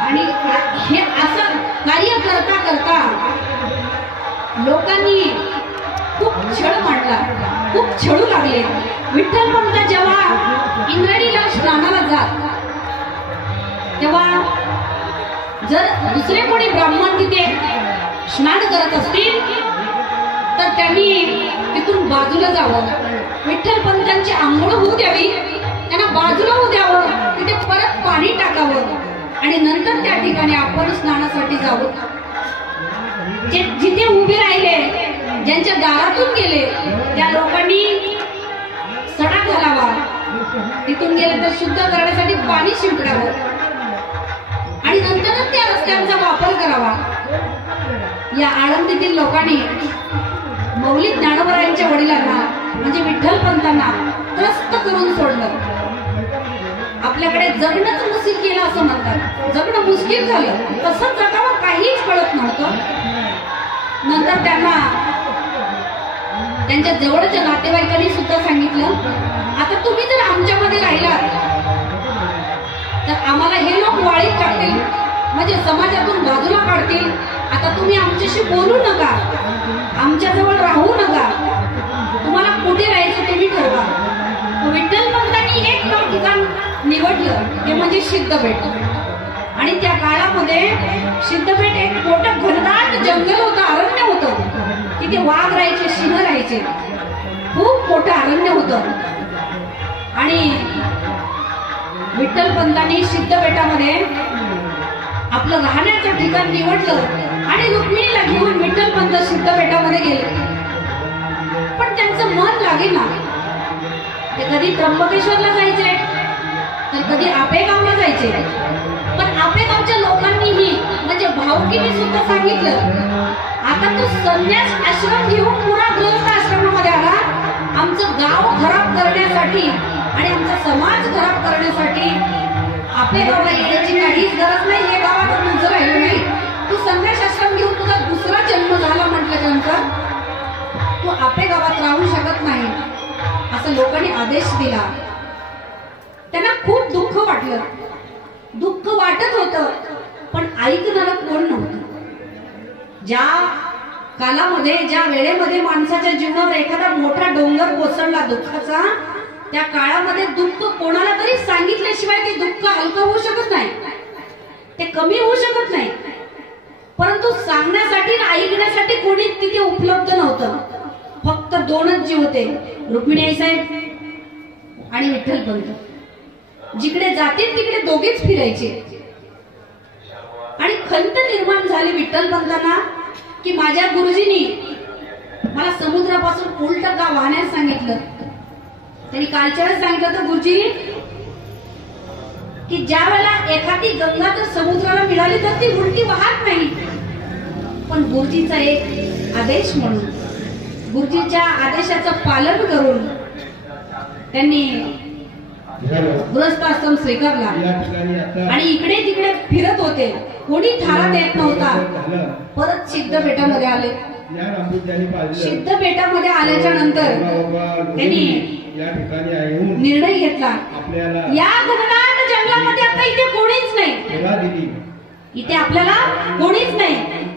आणि हे असं कार्य करता करता लोकांनी खूप छळ मांडला, खूप छळू लागले. विठ्ठल पंत जेव्हा इंद्रायणीला स्नानाला जात तेव्हा जर दुसरे कोणी ब्राह्मण तिथे स्नान करत असतील तर त्यांनी तिथून बाजूला जावं. विठ्ठल पंतांची आंघोळ होऊ द्यावी, त्यांना बाजूला होऊ द्यावं, तिथे परत पाणी टाकावं आणि नंतर त्या ठिकाणी आपण स्नानासाठी जावं. जिथे उभे राहिले, ज्यांच्या दारातून गेले त्या लोकांनी सडा घालावा, तिथून गेले तर शुद्ध करण्यासाठी पाणी शिंपडावं आणि नंतरच त्या रस्त्यांचा वापर करावा. या आळंदीतील लोकांनी मौलिक ज्ञानोबरायांच्या वडिलांना म्हणजे विठ्ठल पंतांना त्रस्त करून सोडलं. आपल्याकडे जगणंच मुश्किल केलं असं म्हणतात, जगणं मुश्किल झालं, कसं जगावं काहीच कळत नव्हतं. नंतर त्यांना त्यांच्या जवळच्या नातेवाईकांनी सुद्धा सांगितलं, आता तुम्ही जर आमच्यामध्ये राहिलात तर आम्हाला हे लोक वाळीत काढतील, म्हणजे समाजातून बाजूला काढतील. आता तुम्ही आमच्याशी बोलू नका, आमच्याजवळ राहू नका, तुम्हाला कुठे राहायचं तुम्ही ठरवा. विठ्ठल पंतांनी एक ठिकाण निवडलं, ते म्हणजे सिद्धपेठ. आणि त्या काळामध्ये सिद्धपेठ एक मोठं घनदाट जंगल होतं, अरण्य होतं. तिथे वाघ राहायचे, सिंह राहायचे, खूप मोठं अरण्य होतं. आणि विठ्ठल पंतांनी सिद्धपेठामध्ये आपलं राहण्याचं ठिकाण निवडलं आणि रुक्मिणीला घेऊन विठ्ठल पंत सिद्धपेठामध्ये गेले. पण त्यांचं मन लागेना. ते कधी त्र्यंबकेश्वरला जायचे तर कधी आपेगावला जायचे. पण आपेगावच्या लोकांनीही म्हणजे भावकीने सुद्धा सांगितलं, आता तू संन्यास आश्रम घेऊन पुन्हा गृहस्थ आश्रमामध्ये आला, आमचं गाव खराब करण्यासाठी आणि आमचा समाज खराब करण्यासाठी आपेगावला येण्याची काहीच गरज नाही. हे गावात तुझं राहिलं नाही, तू संन्यास आश्रम घेऊन तुझा दुसरा जन्म झाला म्हटल्यानंतर तू आपेगावात राहू शकत नाही असं लोकांनी आदेश दिला. त्यांना खूप दुःख वाटलं, दुःख वाटत होतं, पण ऐकणारं कोण नव्हतं. ज्या कालामध्ये, ज्या वेळेमध्ये माणसाच्या जीवनावर एखादा मोठा डोंगर कोसळला दुःखाचा, त्या काळामध्ये दुःख कोणाला तरी सांगितल्याशिवाय ते दुःख हलकं होऊ शकत नाही, ते कमी होऊ शकत नाही. परंतु सांगण्यासाठी आणि ऐकण्यासाठी कोणी तिथे उपलब्ध नव्हतं. फक्त दोनच जीव होते, रुक्मिणी आई साहेब आणि विठ्ठल पंत. जिकडे जातील तिकडे दोघेच फिरायचे. आणि खंत निर्माण झाली विठ्ठल पंतांना की माझ्या गुरुजींनी मला समुद्रापासून उलट का वाहण्यास सांगितलं. त्यांनी कालच्या वेळेस सांगितलं होतं गुरुजी की ज्या वेळेला एखादी गंगा तर समुद्राला मिळाली तर ती उलटी वाहत नाही. पण गुरुजीचा एक आदेश म्हणून, गुरुजीच्या आदेशाचं पालन करून त्यांनी गृहस्थ आश्रम स्वीकारला आणि इकडे तिकडे फिरत होते. कोणी थारा देत नव्हता. परत सिद्धपेठामध्ये आले. सिद्धपेठामध्ये आल्याच्या नंतर त्यांनी निर्णय घेतला, या घनदाट जंगलामध्ये आता इथे कोणीच नाही, इथे आपल्याला कोणीच नाही,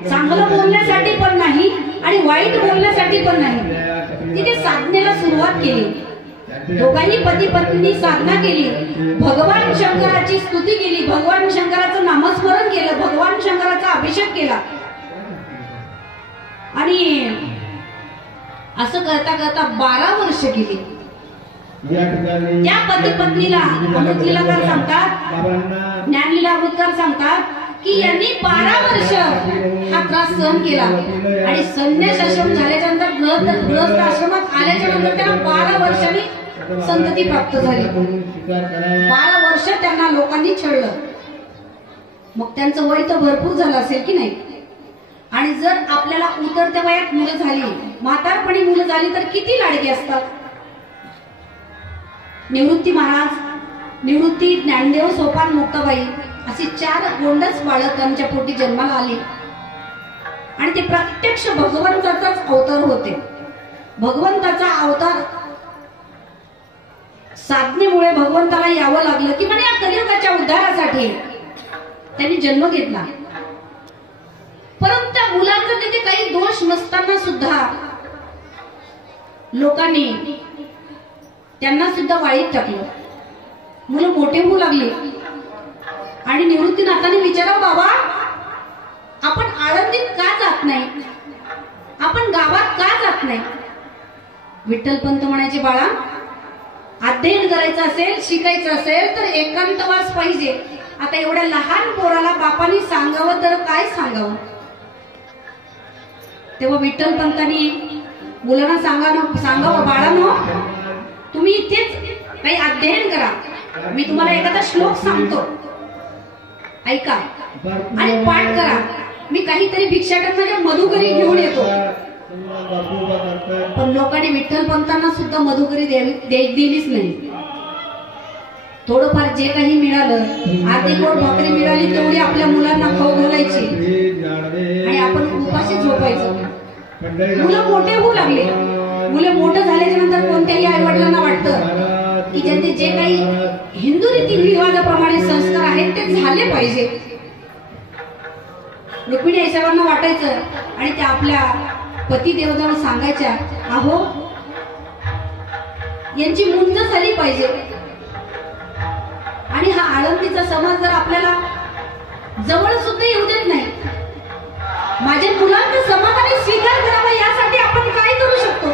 चांगलं बोलण्यासाठी पण नाही आणि वाईट बोलण्यासाठी पण नाही. तिथे साधनेला सुरुवात केली. दोघांनी पती पत्नी साधना केली, भगवान शंकराची स्तुती केली, भगवान शंकराचं नामस्मरण केलं, भगवान शंकराचा अभिषेक केला. आणि असं करता करता 12 वर्ष गेली. त्या पती पत्नीला अमृतलीलाकार सांगतात, ज्ञानलीला अमृतकार सांगतात की यांनी 12 वर्ष हा त्रास सहन केला. आणि संन्यास आश्रम झाल्याच्या नंतर गृहस्थ आश्रमात आल्याच्या नंतर त्यांना 12 वर्षांनी संतती प्राप्त झाली. 12 वर्ष त्यांना लोकांनी छळलं. मग त्यांचं वय तर भरपूर झालं असेल की नाही. आणि जर आपल्याला उतरत्या वयात मुलं झाली, म्हातारपणी मुलं झाली तर किती लाडकी असतात. निवृत्ती महाराज, निवृत्ती, ज्ञानदेव, सोपान, मुक्ताबाई अशी 4 गोंडस बाळं त्यांच्या पोटी जन्माला आली. आणि ते प्रत्यक्ष भगवंताचाच अवतार होते. भगवंताचा अवतार साधनेमुळे भगवंताला यावं लागलं की म्हणजे या कलियुगाच्या उद्धारासाठी. त्यांनी जन्म घेतला, परंतु त्या मुलांचा तिथे काही दोष नसताना सुद्धा लोकांनी त्यांना सुद्धा वाळीत टाकलं. मुलं मोठे होऊ लागली आणि निवृत्तीनाथांनी विचारावं, बाबा आपण आळंदीत का जात नाही, आपण गावात का जात नाही? विठ्ठलपंत म्हणायचे, बाळा अध्ययन करायचं असेल, शिकायचं असेल तर एकांतवास पाहिजे. आता एवढ्या लहान पोराला बापानी सांगावं तर काय सांगावं? तेव्हा विठ्ठलपंतांनी मुलांना सांगावं, बाळांनो तुम्ही इथेच काही अध्ययन करा, मी तुम्हाला एखादा श्लोक सांगतो, ऐका आणि पाठ करा. मी काहीतरी भिक्षाटनाच्या मधुकरी घेऊन येतो. पण लोकांनी विठ्ठलपंतांना सुद्धा मधुकरी दिलीच नाही. थोडंफार जे काही मिळालं, अर्धी गोड भाकरी मिळाली तेवढी आपल्या मुलांना खाऊ घालायची आणि आपण उपाशी झोपायचं. मुलं मोठे होऊ लागले. मुलं मोठं झाल्याच्या नंतर कोणत्याही आई वडिलांना वाटतं की ज्यांचे जे काही हिंदू रीती रिवाजाप्रमाणे संस्कार आहेत ते झाले पाहिजे. रुक्मिणी आई सर्वांना वाटायचं आणि त्या आपल्या पती देवतांना सांगायच्या, अहो यांची मुंज झाली पाहिजे. आणि हा आळंदीचा समाज जर आपल्याला जवळ सुद्धा येऊ देत नाही, माझ्या मुलांचा समाजाने स्वीकार करावा यासाठी आपण काय करू शकतो?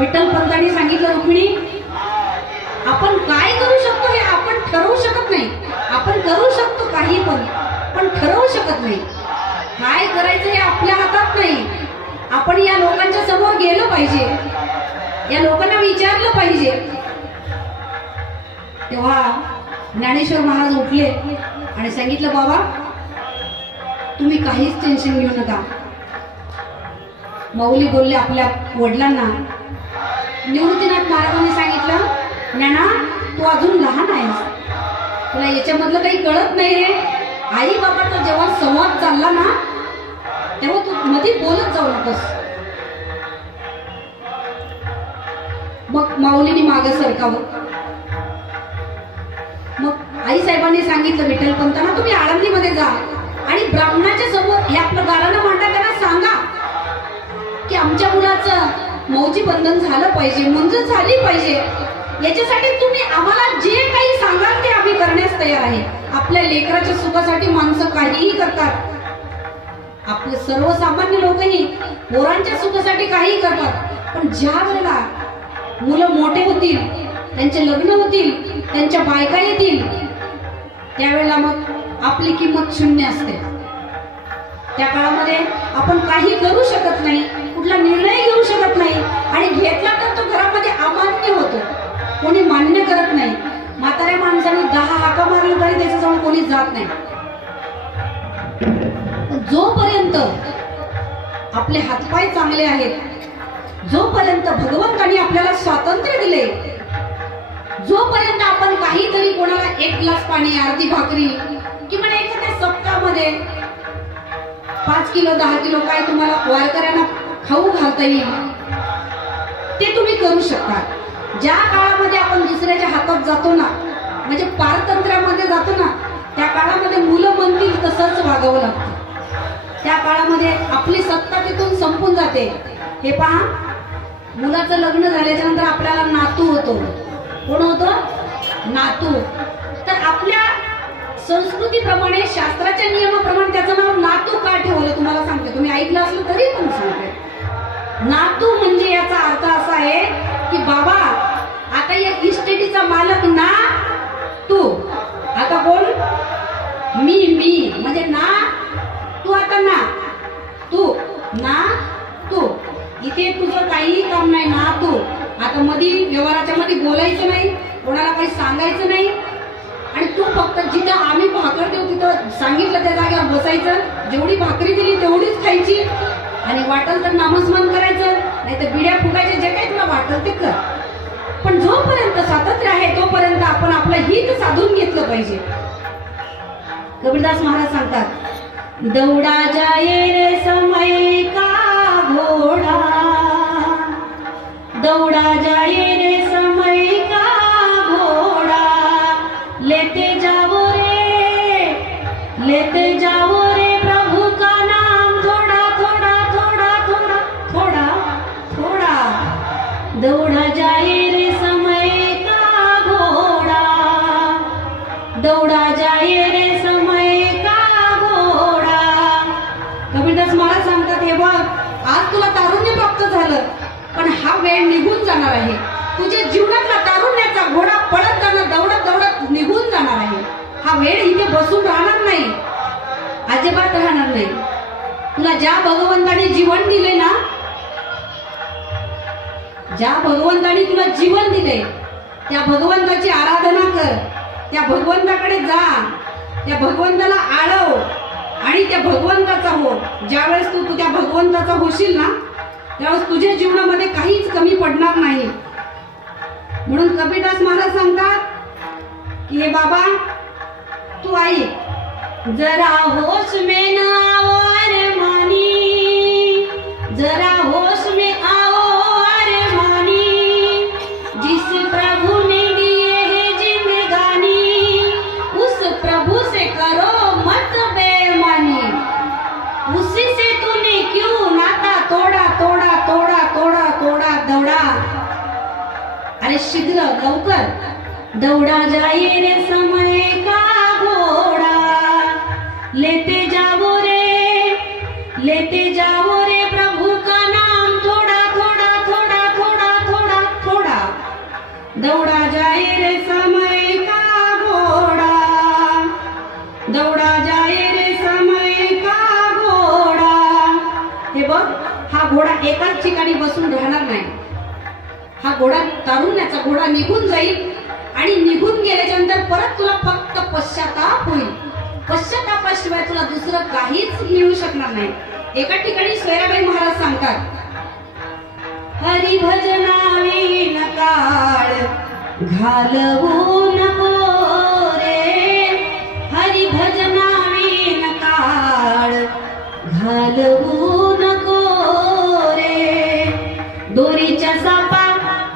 विठ्ठलपंतांनी सांगितलं, रुक्मिणी आपण काय करू शकतो हे आपण ठरवू शकत नाही. आपण करू शकतो काही पण ठरवू शकत नाही. काय करायचं हे आपल्या हातात नाही. आपण या लोकांच्या समोर गेलो पाहिजे, या लोकांना विचारलं पाहिजे. तेव्हा ज्ञानेश्वर महाराज उठले आणि सांगितलं, बाबा तुम्ही काहीच टेन्शन घेऊ नका. माऊली बोलले आपल्या वडिलांना. निवृत्तीनाथ महाराजांनी सांगितलं, ज्ञाना तू अजून लहान आहेस, तुला याच्यामधलं काही कळत नाही रे. आई बाबाचा जेव्हा संवाद चालला ना तेव्हा तू मध्ये बोलत जाऊ नकोस. मग माऊलीने मागं सरकावं. मग आई साहेबांनी सांगितलं विठ्ठलपंतांना, तुम्ही आळंदीमध्ये जा आणि ब्राह्मणाच्या समोर हे आपलं गाराणं मांडा, त्यांना सांगा की आमच्या मुलाचं मौजी बंधन झालं पाहिजे, मुंज झाली पाहिजे. याच्यासाठी तुम्ही आम्हाला जे काही सांगाल ते आम्ही करण्यास तयार आहे. आपल्या लेकराच्या सुखासाठी माणसं काहीही करतात. आपले सर्वसामान्य लोकही पोरांच्या सुखासाठी काहीही करतात. पण ज्या वेळेला मुलं मोठे होतील, त्यांचे लग्न होतील, त्यांच्या बायका येतील, त्यावेळेला मग आपली किंमत शून्य असते. त्या काळामध्ये आपण काही करू शकत नाही, कुठला निर्णय घेऊ शकत नाही आणि घेतला तर तो घरामध्ये अमान्य होतो, कोणी मान्य करत नाही. म्हाताऱ्या माणसाने 10 हाका मारली तरी त्याच्याजवळ कोणी जात नाही. जोपर्यंत आपले हातपाय चांगले आहेत, जोपर्यंत भगवंतांनी आपल्याला स्वातंत्र्य दिले, जोपर्यंत आपण काहीतरी कोणाला 1 ग्लास पाणी, अर्धी भाकरी किंवा एखाद्या सप्ताहामध्ये 5 किलो 10 किलो काय तुम्हाला वारकऱ्यांना खाऊ घालता येईल ते तुम्ही करू शकता. ज्या काळामध्ये आपण दुसऱ्याच्या हातात जातो ना, म्हणजे पारतंत्र्यामध्ये जातो ना, त्या काळामध्ये मुलं म्हणतील तसंच वागावं लागतं. त्या काळामध्ये आपली सत्ता तिथून संपून जाते. हे पहा, मुलाचं लग्न झाल्याच्या नंतर आपल्याला नातू होतो. कोण होतो? नातू. तर आपल्या संस्कृतीप्रमाणे, शास्त्राच्या नियमाप्रमाणे त्याचं नाव नातू का ठेवलं तुम्हाला सांगते. तुम्ही ऐकलं असलं तरी पण सांगते. नातू म्हणजे याचा अर्थ असा आहे की बाबा आता या इस्टेटीचा मालक ना तू. आता कोण? मी म्हणजे ना तू. आता ना तू इथे तुझं काहीही काम नाही ना तू. आता मध्ये व्यवहाराच्या मध्ये बोलायचं नाही, कोणाला काही सांगायचं नाही आणि तू फक्त जिथं आम्ही भाकर देऊ तिथं सांगितलं त्या जागेवर बसायचं. जेवढी भाकरी दिली तेवढीच खायची आणि वाटल तर नामस्मरण करायचं, नाही तर बिड्या फुकायचे, जे काही तुला वाटल ते कर. पण जोपर्यंत स्वातंत्र्य आहे तोपर्यंत आपण आपलं हित साधून घेतलं पाहिजे. कबीरदास महाराज सांगतात, दौड़ा जाए रे समय का घोड़ा, दौड़ा जाए रे समय का घोड़ा, लेते जाओ रे लेते जाओ रे प्रभु का नाम, थोड़ा थोड़ा थोड़ा थोड़ा थोड़ा थोड़ा, दौड़ा जाए रे समय का घोड़ा, दौड़ा जाए रे समय का घोडा. कबीरदास महाराज सांगतात, हे बघ, आज तुला तारुण्य प्राप्त झालं, पण हा वेळ निघून जाणार आहे. तुझ्या जीवनातला तारुण्याचा घोडा पळत जाणार, दौडत दौडत निघून जाणार आहे. हा वेळ इथे बसून राहणार नाही, अजिबात राहणार नाही. तुला ज्या भगवंताने जीवन दिले ना, ज्या भगवंताने तुला जीवन दिले, त्या भगवंताची आराधना कर, त्या भगवंताकडे जा, त्या भगवंताला आळव आणि त्या भगवंताचा हो. ज्यावेळेस तू त्या भगवंताचा होशील ना, त्यावेळेस तुझ्या जीवनामध्ये काहीच कमी पडणार नाही. म्हणून कबीरदास महाराज सांगतात की हे बाबा, तू आई जरा होश में ना आओ अरे मानी, जरा होश में आओ अरे मानी, जिस प्रभु ने दिए है जिंदगानी, उस प्रभु से करो मत बेईमानी, उसी से तूने क्यों नाता तोड़ा तोड़ा तोड़ा तोड़ा तोड़ा दौड़ा. अरे शीघ्र लवकर, दौड़ा जाए रे समय का घोड़ा, लेते जाओ रे प्रभु का नाम, थोड़ा थोड़ा थोड़ा थोड़ा थोड़ा थोड़ा, दौड़ा जाए रे समय का घोड़ा, दौड़ा जाए रे समय का घोड़ा. हे बघ, हा घोडा एकाच ठिकाणी बसून राहणार नाही. हा घोडा, तारुण्याचा घोडा निघून जाईल आणि निघून गेल्याच्या नंतर परत तुला फक्त पश्चाताप होईल. पश्चातापाशिवाय तुला दुसरं काहीच मिळू शकणार नाही. एका ठिकाणी सोयराबाई महाराज सांगतात, हरी भजनावी नकाळ घालवू नको रे, हरी भजनावी नकाळ घालवू नको रे, दोरीच्या सापा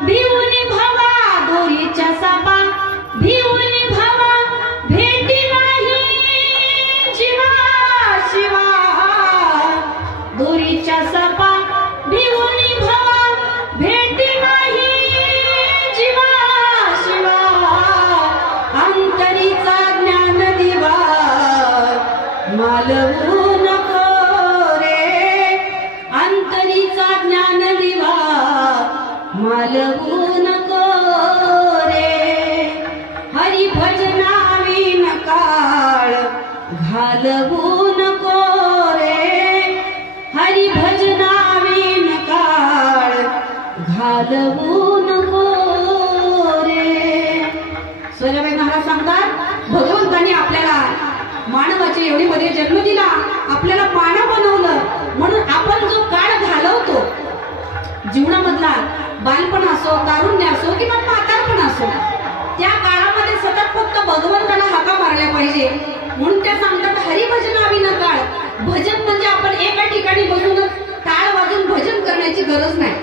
भिवून भावा, दोरीच्या सापा भिवून भावा, भेटी नाही जीवा शिवा, दोरीच्या सापा भिवून भावा, भेटी नाही जीवा शिवा, अंतरीचा ज्ञान दिवा मालवू नको रे, अंतरीचा ज्ञान दिवा मालवू नको रे, हरी भजनावी नकाळ घालवू नको रे, हरी भजनावी नकाळ घालवू नको रे. सोयराबाई महाराज सांगतात, भगवंताने आपल्याला मानवाच्या एवढीमध्ये जन्म दिला, आपल्याला मानव बनवलं, म्हणून आपण जो काळ घालवतो जीवनामधला, बालपण असो, तारुण्य असो किंवा म्हातारपण असो, त्या काळामध्ये सतत फक्त भगवंताला हाका मारल्या पाहिजे. म्हणून त्या सांगतात, हरिभजनावी नकाळ. भजन म्हणजे आपण एका ठिकाणी बसूनच टाळ वाजून भजन करण्याची गरज नाही.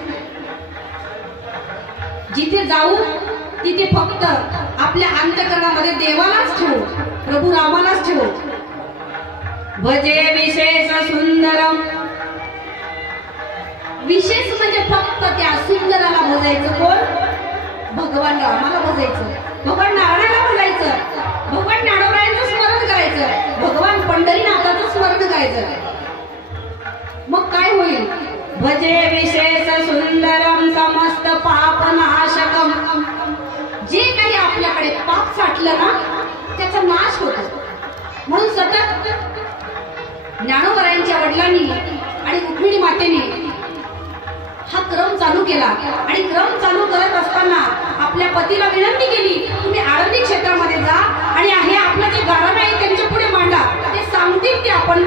जिथे जाऊ तिथे फक्त आपल्या अंतःकरणामध्ये देवालाच ठेवू, प्रभू रामालाच ठेवू. भजे विशेष सुंदरम, विशेष म्हणजे फक्त त्या सुंदराला भजायचं. कोण? भगवान रामाला भजायचं, भगवान नारायणाला भजायचं, भगवान ज्ञानोबाईंचं स्मरण करायचं, भगवान पंढरीनाथाचं स्मरण करायचं. मग काय होईल? भजे विशेष सुंदरम समस्त पाप नाशकम. जे काही आपल्याकडे पाप साठलं ना, त्याचा नाश होतो. म्हणून सतत ज्ञानोबाईंच्या वडिलांनी आणि रुक्मिणी मातेने हा क्रम चालू केला. आणि क्रम चालू करत असताना आपल्या पतीला विनंती केली, तुम्ही आळंदी क्षेत्रामध्ये जा आणि हे आपलं जे गाणं आहे त्यांच्या पुढे मांडा, ते सांगतील ते आपण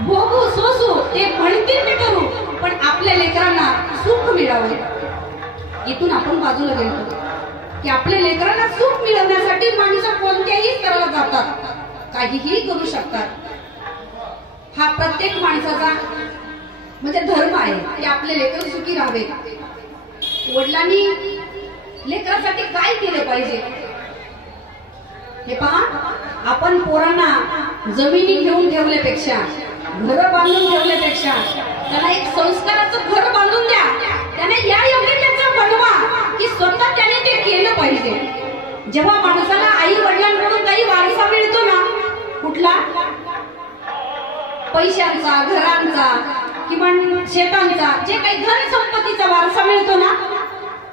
भोगू सोसू, ते म्हणतील ते करू, पण आपल्या लेकरांना सुख मिळावे. इथून आपण बाजूला गेलो की आपल्या लेकरांना सुख मिळवण्यासाठी माणसं कोणत्याही स्तराला जातात, काहीही करू शकतात. हा प्रत्येक माणसाचा म्हणजे धर्म आहे की आपले लेकर सुखी राहावे. वडिलांनी लेकरासाठी काय केले पाहिजे हे पहा. आपण पोरांना जमिनी घेऊन ठेवल्यापेक्षा, घर बांधून ठेवल्यापेक्षा त्याला एक संस्काराचं घर बांधून द्या. त्याने या योग्यतेचा बनवा की स्वतः त्याने ते केलं पाहिजे. जेव्हा माणसाला आई वडिलांकडून काही वारसा मिळतो ना, कुठला पैशांचा, घरांचा किंवा शेतांचा, जे काही धन संपत्तीचा वारसा मिळतो ना,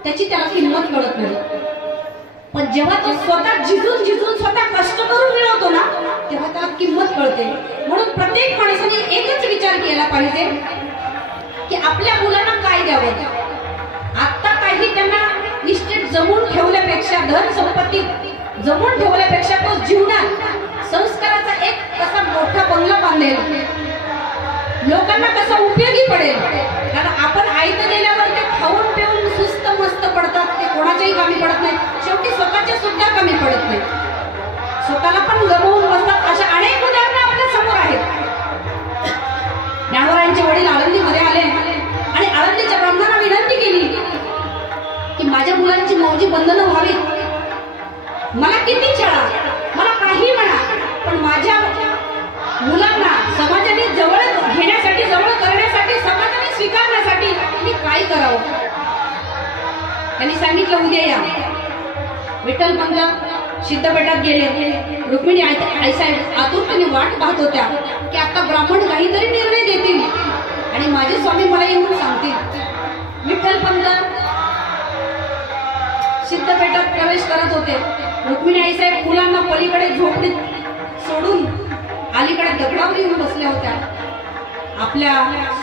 त्याची त्याला किंमत कळत नाही. पण जेव्हा तो स्वतः झिजून स्वतः कष्ट करून मिळवतो ना, तेव्हा त्याला किंमत कळते. म्हणून प्रत्येक माणसाने एकच विचार केला पाहिजे की आपल्या मुलांना काय द्यावं. आता काही त्यांना इस्टेट जमून ठेवल्यापेक्षा, धन संपत्ती जमून ठेवल्यापेक्षा तो जीवनात संस्काराचा एक कसा मोठा बंगला बांधेल, लोकांना कसा उपयोगी पडेल. कारण आपण आयत दिल्यावर ते खाऊन पिऊन सुस्त मस्त पडतात, ते कोणाच्याही कमी पडत नाही, शेवटी स्वतःच्या सुद्धा कमी पडत नाही, स्वतःला पण गमवून बसतात. अशा अनेक उदाहरणं आपल्या समोर आहेत. ज्ञानोबांचे वडील आळंदीमध्ये आले आणि आळंदीच्या ब्राह्मणांना विनंती केली की माझ्या मुलांची मौजी बंधनं व्हावीत. मला किती छळा, मला काही म्हणा, पण माझ्या मुलांना समाजाने जवळ घेण्यासाठी, जवळ करण्यासाठी, समाजाने स्वीकारण्यासाठी मी काय करावं. त्यांनी सांगितलं उद्या या. विठ्ठलपंत सिद्धपेठात गेले. रुक्मिणी आईसाहेब आतुरतेने वाट पाहत होत्या की आता ब्राह्मण काहीतरी निर्णय देतील आणि माझे स्वामी मला येऊन सांगतील. विठ्ठलपंत सिद्धपेठात प्रवेश करत होते. रुक्मिणी आईसाहेब मुलांना पलीकडे झोपडीत सोडून अलीकडे दगडावर येऊन बसल्या होत्या. आपल्या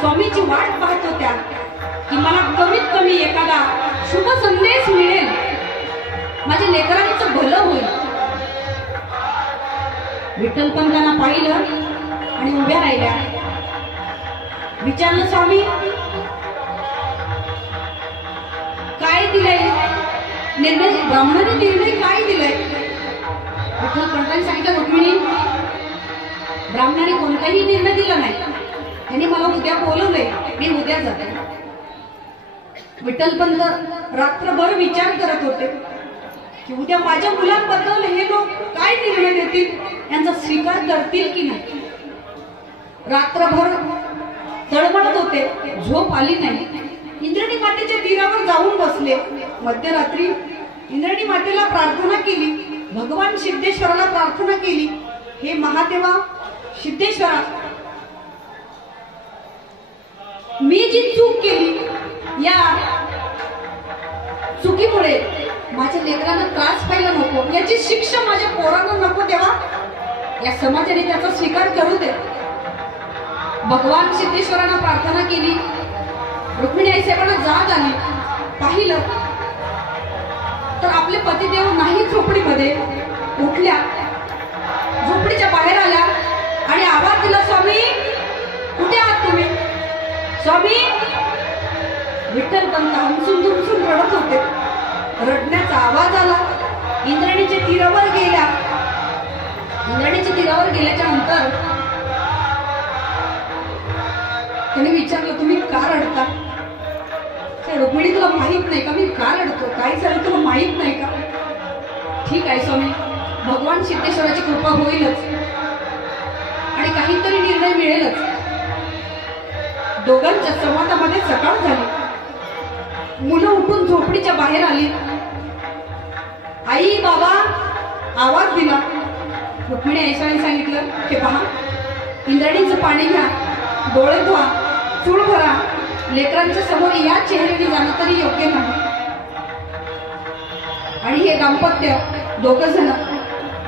स्वामीची वाट पाहत होत्या की मला कमीत कमी एखादा शुभ संदेश मिळेल, माझ्या लेकरांचं भलं होईल. विठ्ठलपंतांना पाहिलं आणि उभ्या राहिल्या. विचारलं, स्वामी काय दिलंय निर्णय, ब्राह्मणाने निर्णय काय दिलाय. विठ्ठलपंतांनी सांगितलं, रुक्मिणी ब्राह्मणाने कोणताही निर्णय दिला नाही, त्यांनी मला उद्या बोलवलंय, मी उद्या जाते. विठ्ठलपंत रात्रभर विचार करत होते की उद्या माझ्या मुलांबद्दल हे लोक काय निर्णय देतील, यांचा स्वीकार करतील की नाही. रात्रभर तळमळत होते, झोप आली नाही. इंद्राणी मातेच्या तीरावर जाऊन बसले. मध्यरात्री इंद्राणी मातेला प्रार्थना केली, भगवान सिद्धेश्वराला प्रार्थना केली, हे महादेवा सिद्धेश्वरा, मी जी चूक केली या चुकीमुळे माझ्या लेकरांना त्रास व्हायला नको, याची शिक्षा माझ्या पोरांना नको देवा, या समाजाने त्याचा स्वीकार करू दे. भगवान सिद्धेश्वरांना प्रार्थना केली. रुक्मिणी आईसाहेबांना जाग आली. पाहिलं तर आपले पतिदेव नाही झोपडीमध्ये. उठल्या, झोपडीच्या बाहेर आल्या आणि आवाज दिला, स्वामी कुठे आहात तुम्ही. स्वामी. विठ्ठलपंत हमसून दुमसून रडत होते. रडण्याचा आवाज आला. इंद्राणीच्या तीरावर गेल्या. इंद्राणीच्या तीरावर गेल्याच्या नंतर त्याने विचारलं, तुम्ही का रडता. रुक्मिणी तुला माहित नाही का मी का रडतो, काय झालं तुला माहित नाही का. ठीक आहे स्वामी, भगवान सिद्धेश्वराची कृपा होईलच आणि काहीतरी निर्णय मिळेलच. दोघांच्या संवादामध्ये सकाळ झाली. मुलं उठून झोपडीच्या बाहेर आली. आई बाबा आवाज दिला. रुक्मिणी आईसाने सांगितलं, हे पहा, इंद्राणीचं पाणी घ्या, डोळे धुवा, चूळ भरा. लेकरांच्या समोर या चेहऱ्याने जाणं तरी योग्य नाही. आणि हे दाम्पत्य दोघं जण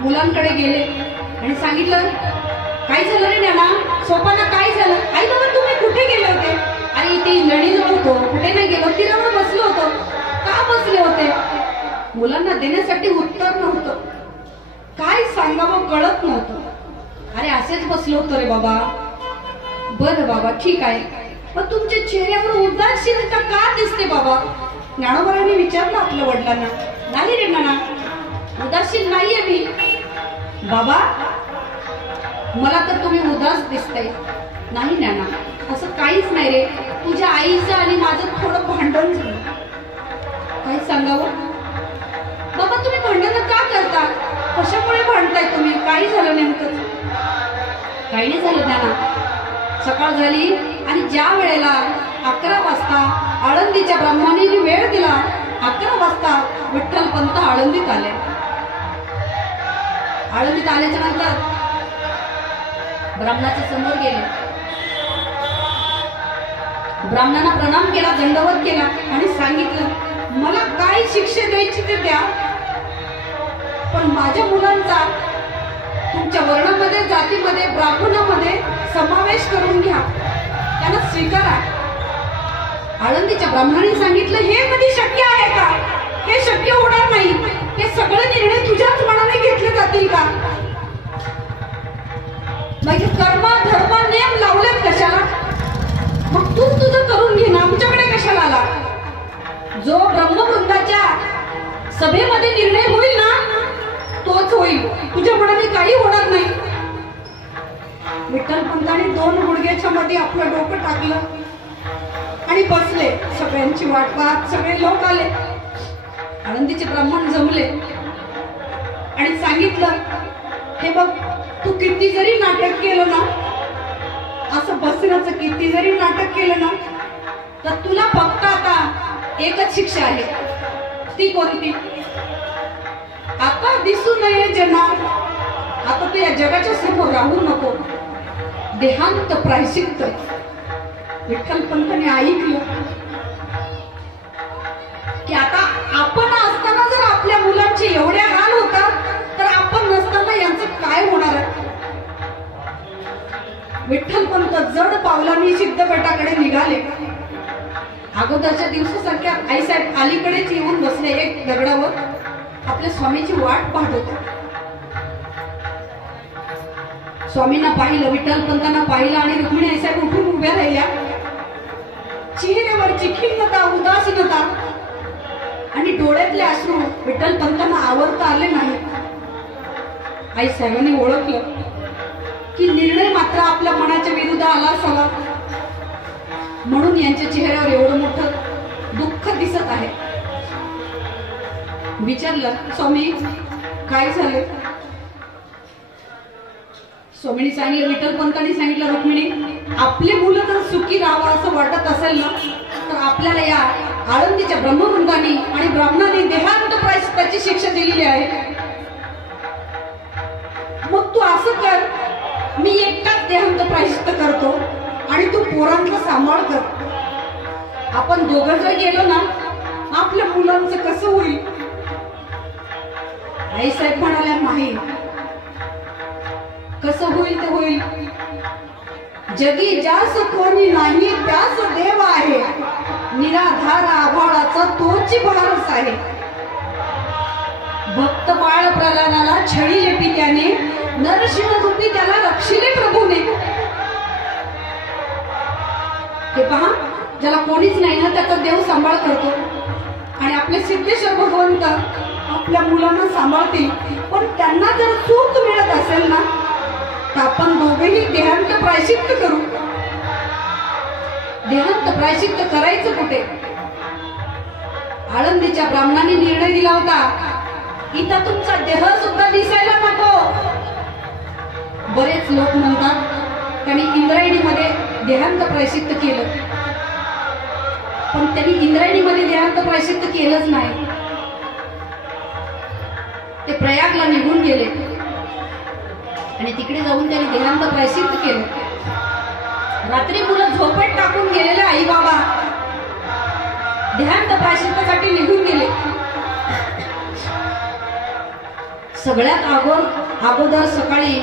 मुलांकडे गेले आणि सांगितलं, काय झालं रे ज्ञाना, सोपाना काय झालं. आई बाबा तुम्ही कुठे गेले होते. अरे इथे इंद्राणीजवळ होतो, कुठे नाही गेलो, तीरावर बसलो होतो. का बसले होते. मुलांना देण्यासाठी उत्तर नव्हतं, काय सांगावं कळत नव्हतं. अरे असेच बसलो होतो रे बाबा. बरं बाबा ठीक आहे, पण तुमच्या चेहऱ्यावर उदासीनता का दिसते बाबा. ज्ञानोबांनी विचारलं आपल्या वडिलांना. नाही रे नाना, उदासीन नाहीये मी. बाबा मला तर तुम्ही उदास दिसताय. नाही नाना, असं काहीच नाही रे, तुझ्या आईचं आणि माझं थोडं भांडण झालं. काय सांगावं. बाबा तुम्ही भांडण का करता, कशामुळे भांडताय तुम्ही, काय झालं नेमकं. काही नाही झालं त्यांना. सकाळ झाली आणि ज्या वेळेला 11 वाजता आळंदीच्या ब्राह्मणांनी वेळ दिला, 11 वाजता विठ्ठल पंत आळंदीत आले. आळंदीत आल्याच्या नंतर ब्राह्मणाच्या समोर गेले, ब्राह्मणांना प्रणाम केला, दंडवत केला आणि सांगितलं, मला काय शिक्षा द्यायची ते द्या, पण माझ्या मुलांचा तुमच्या वर्णामध्ये, जातीमध्ये, ब्राह्मणामध्ये समावेश करून घ्या, त्यांना स्वीकारा. आळंदीच्या ब्राह्मणांनी सांगितलं, हे कधी शक्य आहे का? हे शक्य होणार नाही. हे सगळे निर्णय तुझ्याच मनाने घेतले जातील का? म्हणजे कर्म धर्म नियम लावलेत कशाला? मग तू तुझं करून घे ना, आमच्याकडे कशाला आला? जो ब्रह्मवृंदाच्या सभेमध्ये निर्णय होईल ना तोच होईल, तुझ्या मनाने काही होणार नाही. विठ्ठल पंतांनी 2 गुडघ्याच्या मध्ये आपलं डोकं टाकलं आणि बसले. सगळ्यांची वाट पाहत सगळे लोक आले. आळंदीचे ब्राह्मण जमले आणि सांगितलं, हे बघ, तू किती जरी नाटक केलं ना, असं बसण्याचं किती जरी नाटक केलं ना, तर तुला फक्त आता एकच शिक्षा आहे. ती कोणती? आता दिसू नये जना, आता तू या जगाच्या समोर राहू नको, देहांत प्रायश्चित्त. विठ्ठल पंतांनी ऐकलं की आता आपण असताना जर आपल्या मुलांचे एवढे हाल होतात, तर आपण नसताना यांचं काय होणार आहे? विठ्ठल पंत जड पावलांनी सिद्धगटाकडे निघाले. अगोदरच्या दिवसासारख्या आईसाहेब अलीकडेच येऊन बसले एक दगडावर, आपल्या स्वामीची वाट पाहत होते. स्वामींना पाहिलं, विठ्ठल पंतांना पाहिलं आणि रुक्मिणी आईसाहेब उठून उभ्या राहिल्या. चेहऱ्यावरची खिन्नता, उदासीनता आणि डोळ्यातले अश्रू विठ्ठल पंतांना आवरता आले नाही. आईसाहेबांनी ओळखलं की निर्णय मात्र आपल्या मनाच्या विरुद्ध आला असावा, म्हणून यांच्या चेहऱ्यावर एवढं मोठं दुःख दिसत आहे. विचारलं, स्वामी काय झालं? स्वामींनी सांगितलं, विठ्ठल पंतांनी सांगितलं, रुक्मिणी, आपले मुलं जर सुखी राहावं असं वाटत असेल ना, तर आपल्याला या आळंदीच्या ब्रह्मवृंदांनी आणि ब्राह्मणांनी देहांत प्रायश्चित्ताची शिक्षा दिलेली आहे. मग तू असं कर, मी एकटाच देहांत प्रायश्चित्त करतो आणि तू पोरांचा सांभाळ कर. आपण दोघं जर गेलो ना, आपल्या मुलांचं कसं होईल? आईसाहेब म्हणाल्या, नाही, कसं होईल ते होईल. जगी ज्यास कोणी नाही त्यास देव आहे, निराधार आभाळाचा तोची भारस आहे. भक्त बाळ प्रल्हादाला छळीले पित्याने, नरसिंह रूपी त्याला रक्षिले प्रभूने. हे पहा, ज्याला कोणीच नाही ना त्याचा देव सांभाळ करतो. आणि आपले सिद्धेश्वर भगवंत आपल्या मुलांना सांभाळतील. पण त्यांना जर सुख मिळत असेल ना, तर आपण दोघेही देहांत प्रायश्चित्त करू. देहांत प्रायश्चित्त करायचं कुठे? आळंदीच्या ब्राह्मणांनी निर्णय दिला होता, इथं तुमचा देह सुद्धा दिसायला नको. बरेच लोक म्हणतात त्यांनी इंद्रायणीमध्ये देहांत प्रायश्चित्त केलं, पण त्यांनी इंद्रायणीमध्ये देहांत प्रायश्चित्त केलंच नाही. ते प्रयागला निघून गेले आणि तिकडे जाऊन त्यांनी देहांत प्रायश्चित्त केलं. रात्री मुलं झोपेत टाकून गेलेले आई बाबा देहांत प्रायश्चित्तासाठी निघून गेले. सगळ्यात अगोदर सकाळी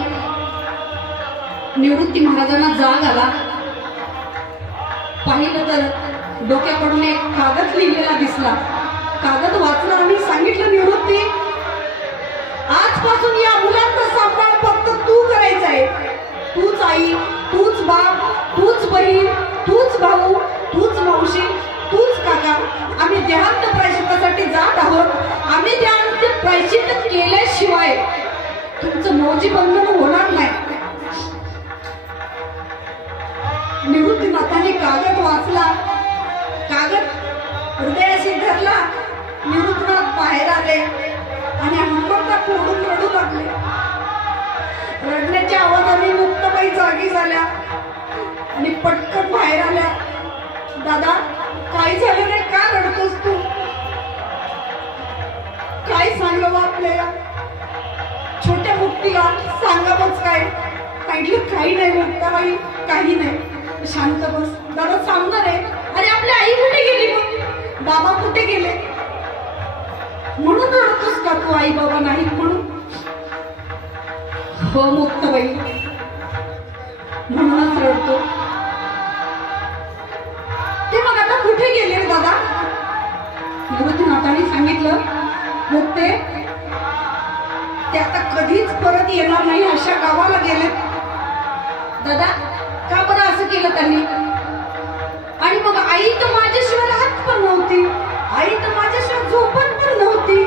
निवृत्ती महाराजांना जाग आला. पाहिलं तर डोक्याकडून एक कागद लिहिलेला दिसला. कागद वाचला आणि सांगितलं, निवृत्ती, आजपासून या मुलांचा सांभाळ फक्त तू करायचा आहे. तूच आई, तूच बाप, तूच बहीण, तूच भाऊ, तूच मावशी, तूच काका. आम्ही देहांत प्रायश्चित्तासाठी जात आहोत. आम्ही देहांत प्रायश्चित्त केल्याशिवाय तुमचं मौजी बंधन होणार नाही. निवृत्तीनाथांनी कागद वाचला, कागद हृदयाशी धरला. निवृत्तीनाथ बाहेर आले आणि हंबरता फोडून रडू लागले. रडण्याच्या आवाजात आणि मुक्ताबाई जागी झाल्या आणि पटकन बाहेर आल्या. दादा काय झालं रे, का रडतोस तू, काय सांगावं आपल्याला, छोट्या मुक्तीला सांगावंच काय. सांगितलं काही नाही मुक्ताबाई, काही नाही, शांत बस. दादा सांगणार आहे. अरे आपली आई कुठे गेली, मग बाबा कुठे गेले, म्हणून रडतोस का तू, आई बाबा नाही म्हणून. हो मुक्ताबाई, म्हणूनच रडतो. ते मग आता कुठे गेले रे दादा. निवृत्तीनाथांनी सांगितलं, मुक्ते ते आता कधीच परत येणार नाही अशा गावाला गेले. दादा का बरं असं केलं त्यांनी. आणि मग आई तर माझ्याशिवाय राहत पण नव्हती, आई तर माझ्याशिवाय झोपत पण नव्हती,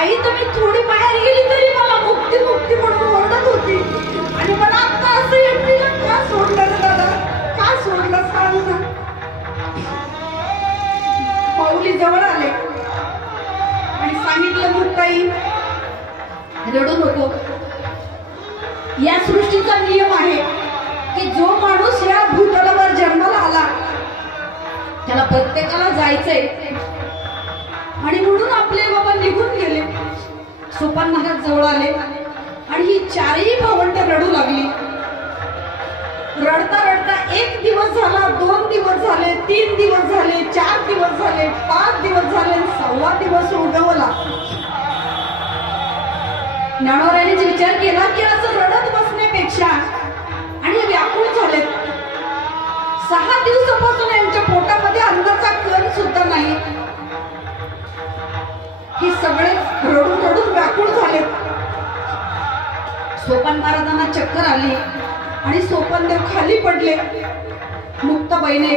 आई तर मी थोडी बाहेर गेली तरी मला मुक्ती मुक्ती म्हणून ओरडत होती. आणि मला आता असं एकटीला का सोडलं रे दादा, का सोडलं सांग ना. माऊली जवळ आले आणि सांगितलं, मुक्ताई रडू नको. या सृष्टीचा नियम आहे की जो माणूस या भूतलावर जन्माला आला त्याला प्रत्येकाला जायचंय. आणि म्हणून आपले बाबा निघून गेले. सोपान महाराज जवळ आले आणि ही चारही भावंड रडू लागली. रडता रडता 1 दिवस झाला, 2 दिवस झाले, 3 दिवस झाले, 4 दिवस झाले, 5 दिवस झाले, 6वा दिवस उगवला. ज्ञानोबांनी विचार केला की असं रडत बसण्यापेक्षा, आणि व्याकुळ झालेत. 6 दिवसापासून यांच्या पोटामध्ये अन्नाचा कण सुद्धा नाही. हे सगळे रडून रडून व्याकुळ झालेत. सोपान महाराजांना चक्कर आली आणि सोपानदेव खाली पडले. मुक्ताबाईने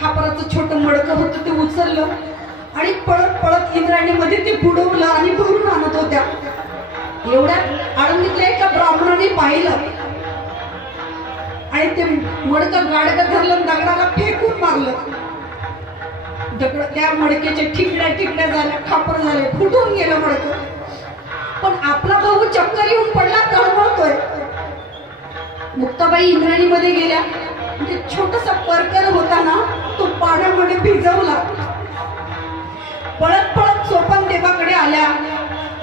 खापराचं छोटं मडकं होतं ते उचललं आणि पळत पळत इंद्रायणीमध्ये ते बुडवलं आणि भरून आणत होत्या. एवढ्यात आळंदीतल्या एका ब्राह्मणाने पाहिलं आणि ते मडकं गाडगं धरलं, दगडाला फेकून मारलं. दगड त्या मडक्याच्या ठिकड्या झाल्या, खापर झाले, फुटून गेलं मडकं. पण आपला भाऊ चक्कर येऊन पडला, तळमळतोय. मुक्ताबाई इंद्रायणीमध्ये गेल्या. म्हणजे छोटासा परकर होता ना, तो पाण्यामध्ये भिजवला. पळत पळत सोपान देवाकडे आल्या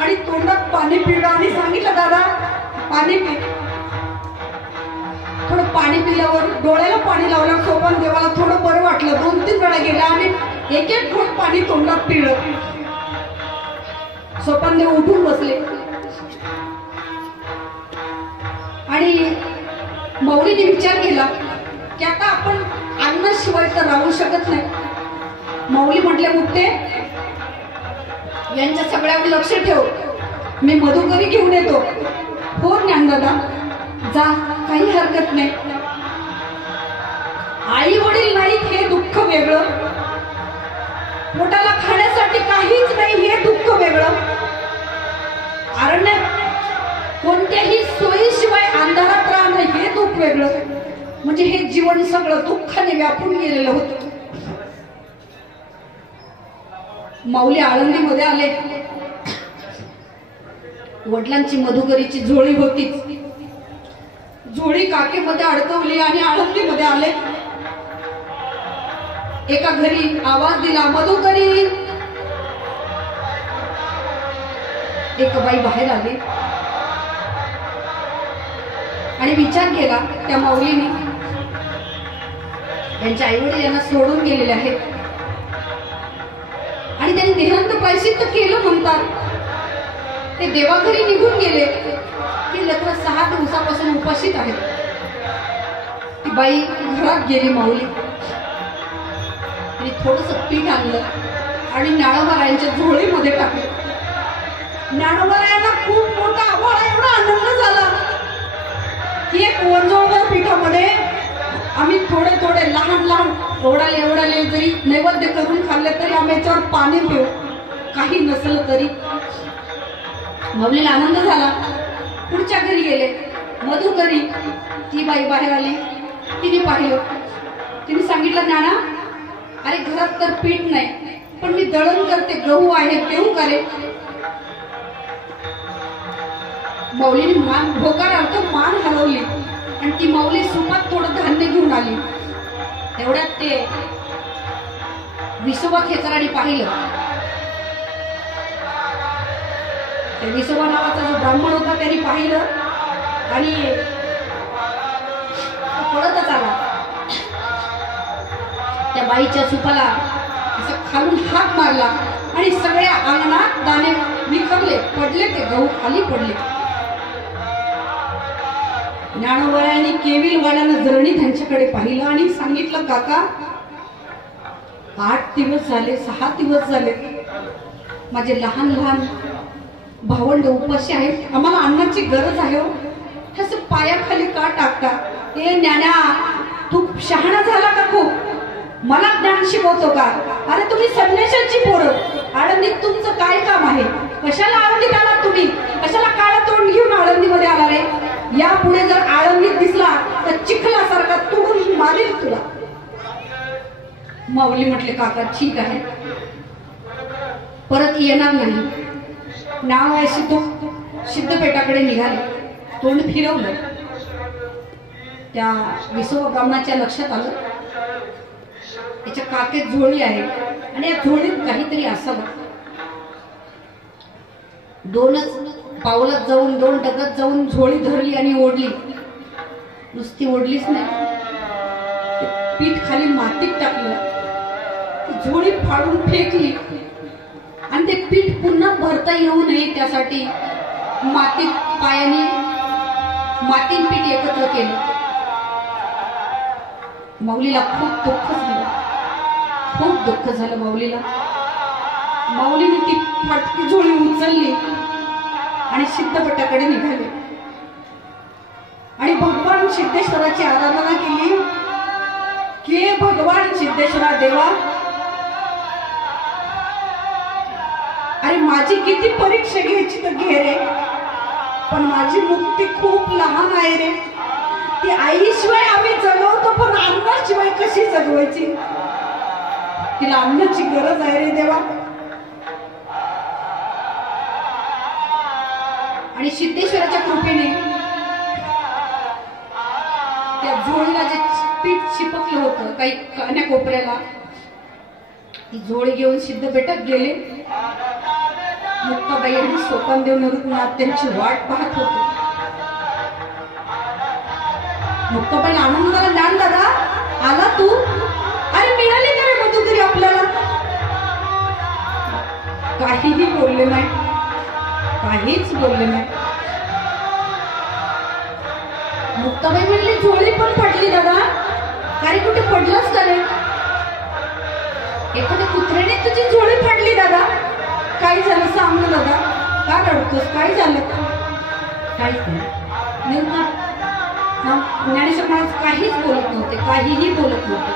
आणि तोंडात पाणी पिलं आणि सांगितलं, दादा पाणी पी. थोडं पाणी पिल्यावर डोळ्याला पाणी लावलं. सोपान देवाला थोडं बरं वाटलं. 2-3 वेळा गेला आणि एक घोट पाणी तोंडात पिलं. सोपान देव उठून बसले आणि माऊलीने विचार केला की आता आपण अन्नाशिवाय तर राहू शकत नाही. माऊली म्हटले, मुक्ते यांच्या सगळ्यावर लक्ष ठेव, मी मधुकरी घेऊन येतो. हो ज्ञानदादा, जा, काही हरकत नाही. आई वडील नाहीत हे दुःख वेगळं, पोटाला खाण्यासाठी काहीच नाही हे दुःख वेगळं, अरण्यात कोणत्याही सोयीशिवाय अंधारात राहणं हे दुःख वेगळं. म्हणजे हे जीवन सगळं दुःखाने व्यापून गेलेलं होतं. माऊली आळंदीमध्ये आले. वडिलांची मधुकरीची झोळी होतीच. झोळी काकेमध्ये अडकवली आणि आळंदीमध्ये आले. एका घरी आवाज दिला, मधुकरी. एक बाई बाहेर आली आणि विचार केला त्या माऊलीने, यांच्या आईवडील यांना सोडून गेलेले आहेत आणि त्यांनी देहांत प्रायश्चित्त केलं म्हणतात. ते देवाघरी निघून गेले. ती लेकरं 6 दिवसापासून उपाशीत आहेत. ती बाई घरात गेली. माऊली तिने थोडस पीठ आणलं आणि ज्ञानोबारायांच्या झोळीमध्ये टाकलं. ज्ञानोबारायांना खूप मोठा आभाळ एवढा आनंद झाला की एक वंजोळभर पीठामध्ये आम्ही थोडे थोडे लहान लहान एवढाले जरी नैवेद्य करून खाल्ले तरी आम्ही याच्यावर पाणी पिऊ, काही नसलं तरी. माऊलीला आनंद झाला. पुढच्या घरी गेले. मधुकरी ती बाई बाहेर आली. तिने पाहिलं. तिने सांगितलं, नाना अरे घरात तर पीठ नाही, पण मी दळण करते, गहू आहे, पेऊ करे. माऊलीने मान भोकार अर्थ मान हलवली आणि ती माऊली सुपात थोडं धान्य घेऊन आली. तेवढ्यात ते विसोबा खेचराने पाहिलं. ते विसोबा नावाचा जो ब्राह्मण होता त्यांनी पाहिलं आणि पळतच आला. त्या बाईच्या सुपाला असं खालून हात मारला आणि सगळ्या अंगणात दाणे विखरले, पडले, ते गहू खाली पडले. ज्ञानोबायांनी केविलवाल्यानं जरणी त्यांच्याकडे पाहिलं आणि सांगितलं, काका 8 दिवस झाले, 6 दिवस झाले, माझे लहान लहान भावंड उपाशी आहेत, आम्हाला अन्नाची गरज आहे. असं पायाखाली का टाकता? हे ज्ञाना तू शहाणा झाला का खूप? मला ज्ञान शिकवतो का? अरे तुम्ही संन्याशाची पोरं, आळंदीत तुमचं काय काम आहे? कशाला आळंदीत आलात तुम्ही? कशाला काळा तोंड घेऊन आळंदीमध्ये आला रे? यापुढे जर आळंदीत दिसला तर चिखलासारखा तोडून मारेल तुला. माऊली म्हटले, काका ठीक आहे, परत येणार नाही. नाव आहे सिद्धपेठाकडे निघाले. तोंड फिरवलं. त्या विसोबा ब्राह्मणाच्या लक्षात आलं त्याच्या काकेत झोळी आहे आणि या झोळीत काहीतरी असावं. 2 पावलात जाऊन 2 डगत जाऊन झोळी धरली आणि ओढली. नुसती ओढलीच नाही, पीठ खाली मातीत टाकलं, झोळी फाडून फेकली आणि ते पीठ पुन्हा भरता येऊ नये त्यासाठी मातीत पायाने मातीन पीठ एकत्र केलं. माऊलीला खूप दुःख झालं, खूप दुःख झालं माऊलीला. माऊलीने ती फाटकी झोळी उचलली आणि सिद्धपटाकडे निघाले आणि भगवान सिद्धेश्वराची आराधना केली की भगवान सिद्धेश्वरा देवा, अरे माझी किती परीक्षा घ्यायची तर घे रे, पण माझी मुक्ती खूप लहान आहे रे. ती आईशिवाय आम्ही जगवतो, पण अन्नाशिवाय कशी जगवायची? तिला अन्नाची गरज आहे रे देवा. आणि सिद्धेश्वराच्या कृपेने त्या झोळीला जे पीठ चिपकलं होतं काही कान्या कोपऱ्याला, ती झोळी घेऊन सिद्धपेठात गेले. मुक्ताबाई आणि सोपानदेव नरुनाथ त्यांची वाट पाहत होते. मुक्ताबाई आनंद झाला, ज्ञान दादा आला तू? अरे मिळाली का रे मधू तरी आपल्याला? काहीही बोलले नाही, काहीच बोलले नाही. मुक्ताबाई म्हणली, झोळी पण पडली दादा. अरे कुठे पडलास का रे? एखाद्या कुत्र्याने तुझी झोळी फाडली दादा. काय झालं सांग ना दादा, का रडतोस? काय झालं? काहीच नाही. ज्ञानेश्वर महाराज काहीच बोलत नव्हते, काहीही बोलत नव्हते.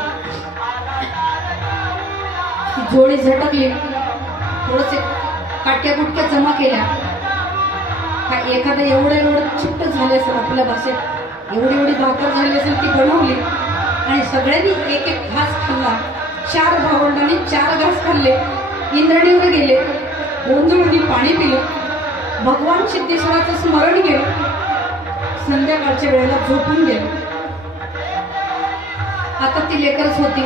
झोळी झटकली, थोडसे काट्या गुटक्या जमा केल्या. एखादं एवढं चिट्ट झाले असेल, आपल्या भाषेत एवढी भाकर झाली असेल, ती बनवली आणि सगळ्यांनी एक घास खाल्ला. 4 भावंडांनी 4 घास खाल्ले. इंद्रणीवर गेले, गोंधळून पाणी पिलं, भगवान सिद्धेश्वराचं स्मरण केलं. संध्याकाळच्या वेळेला झोपून गेले. आता ती लेकरच होती,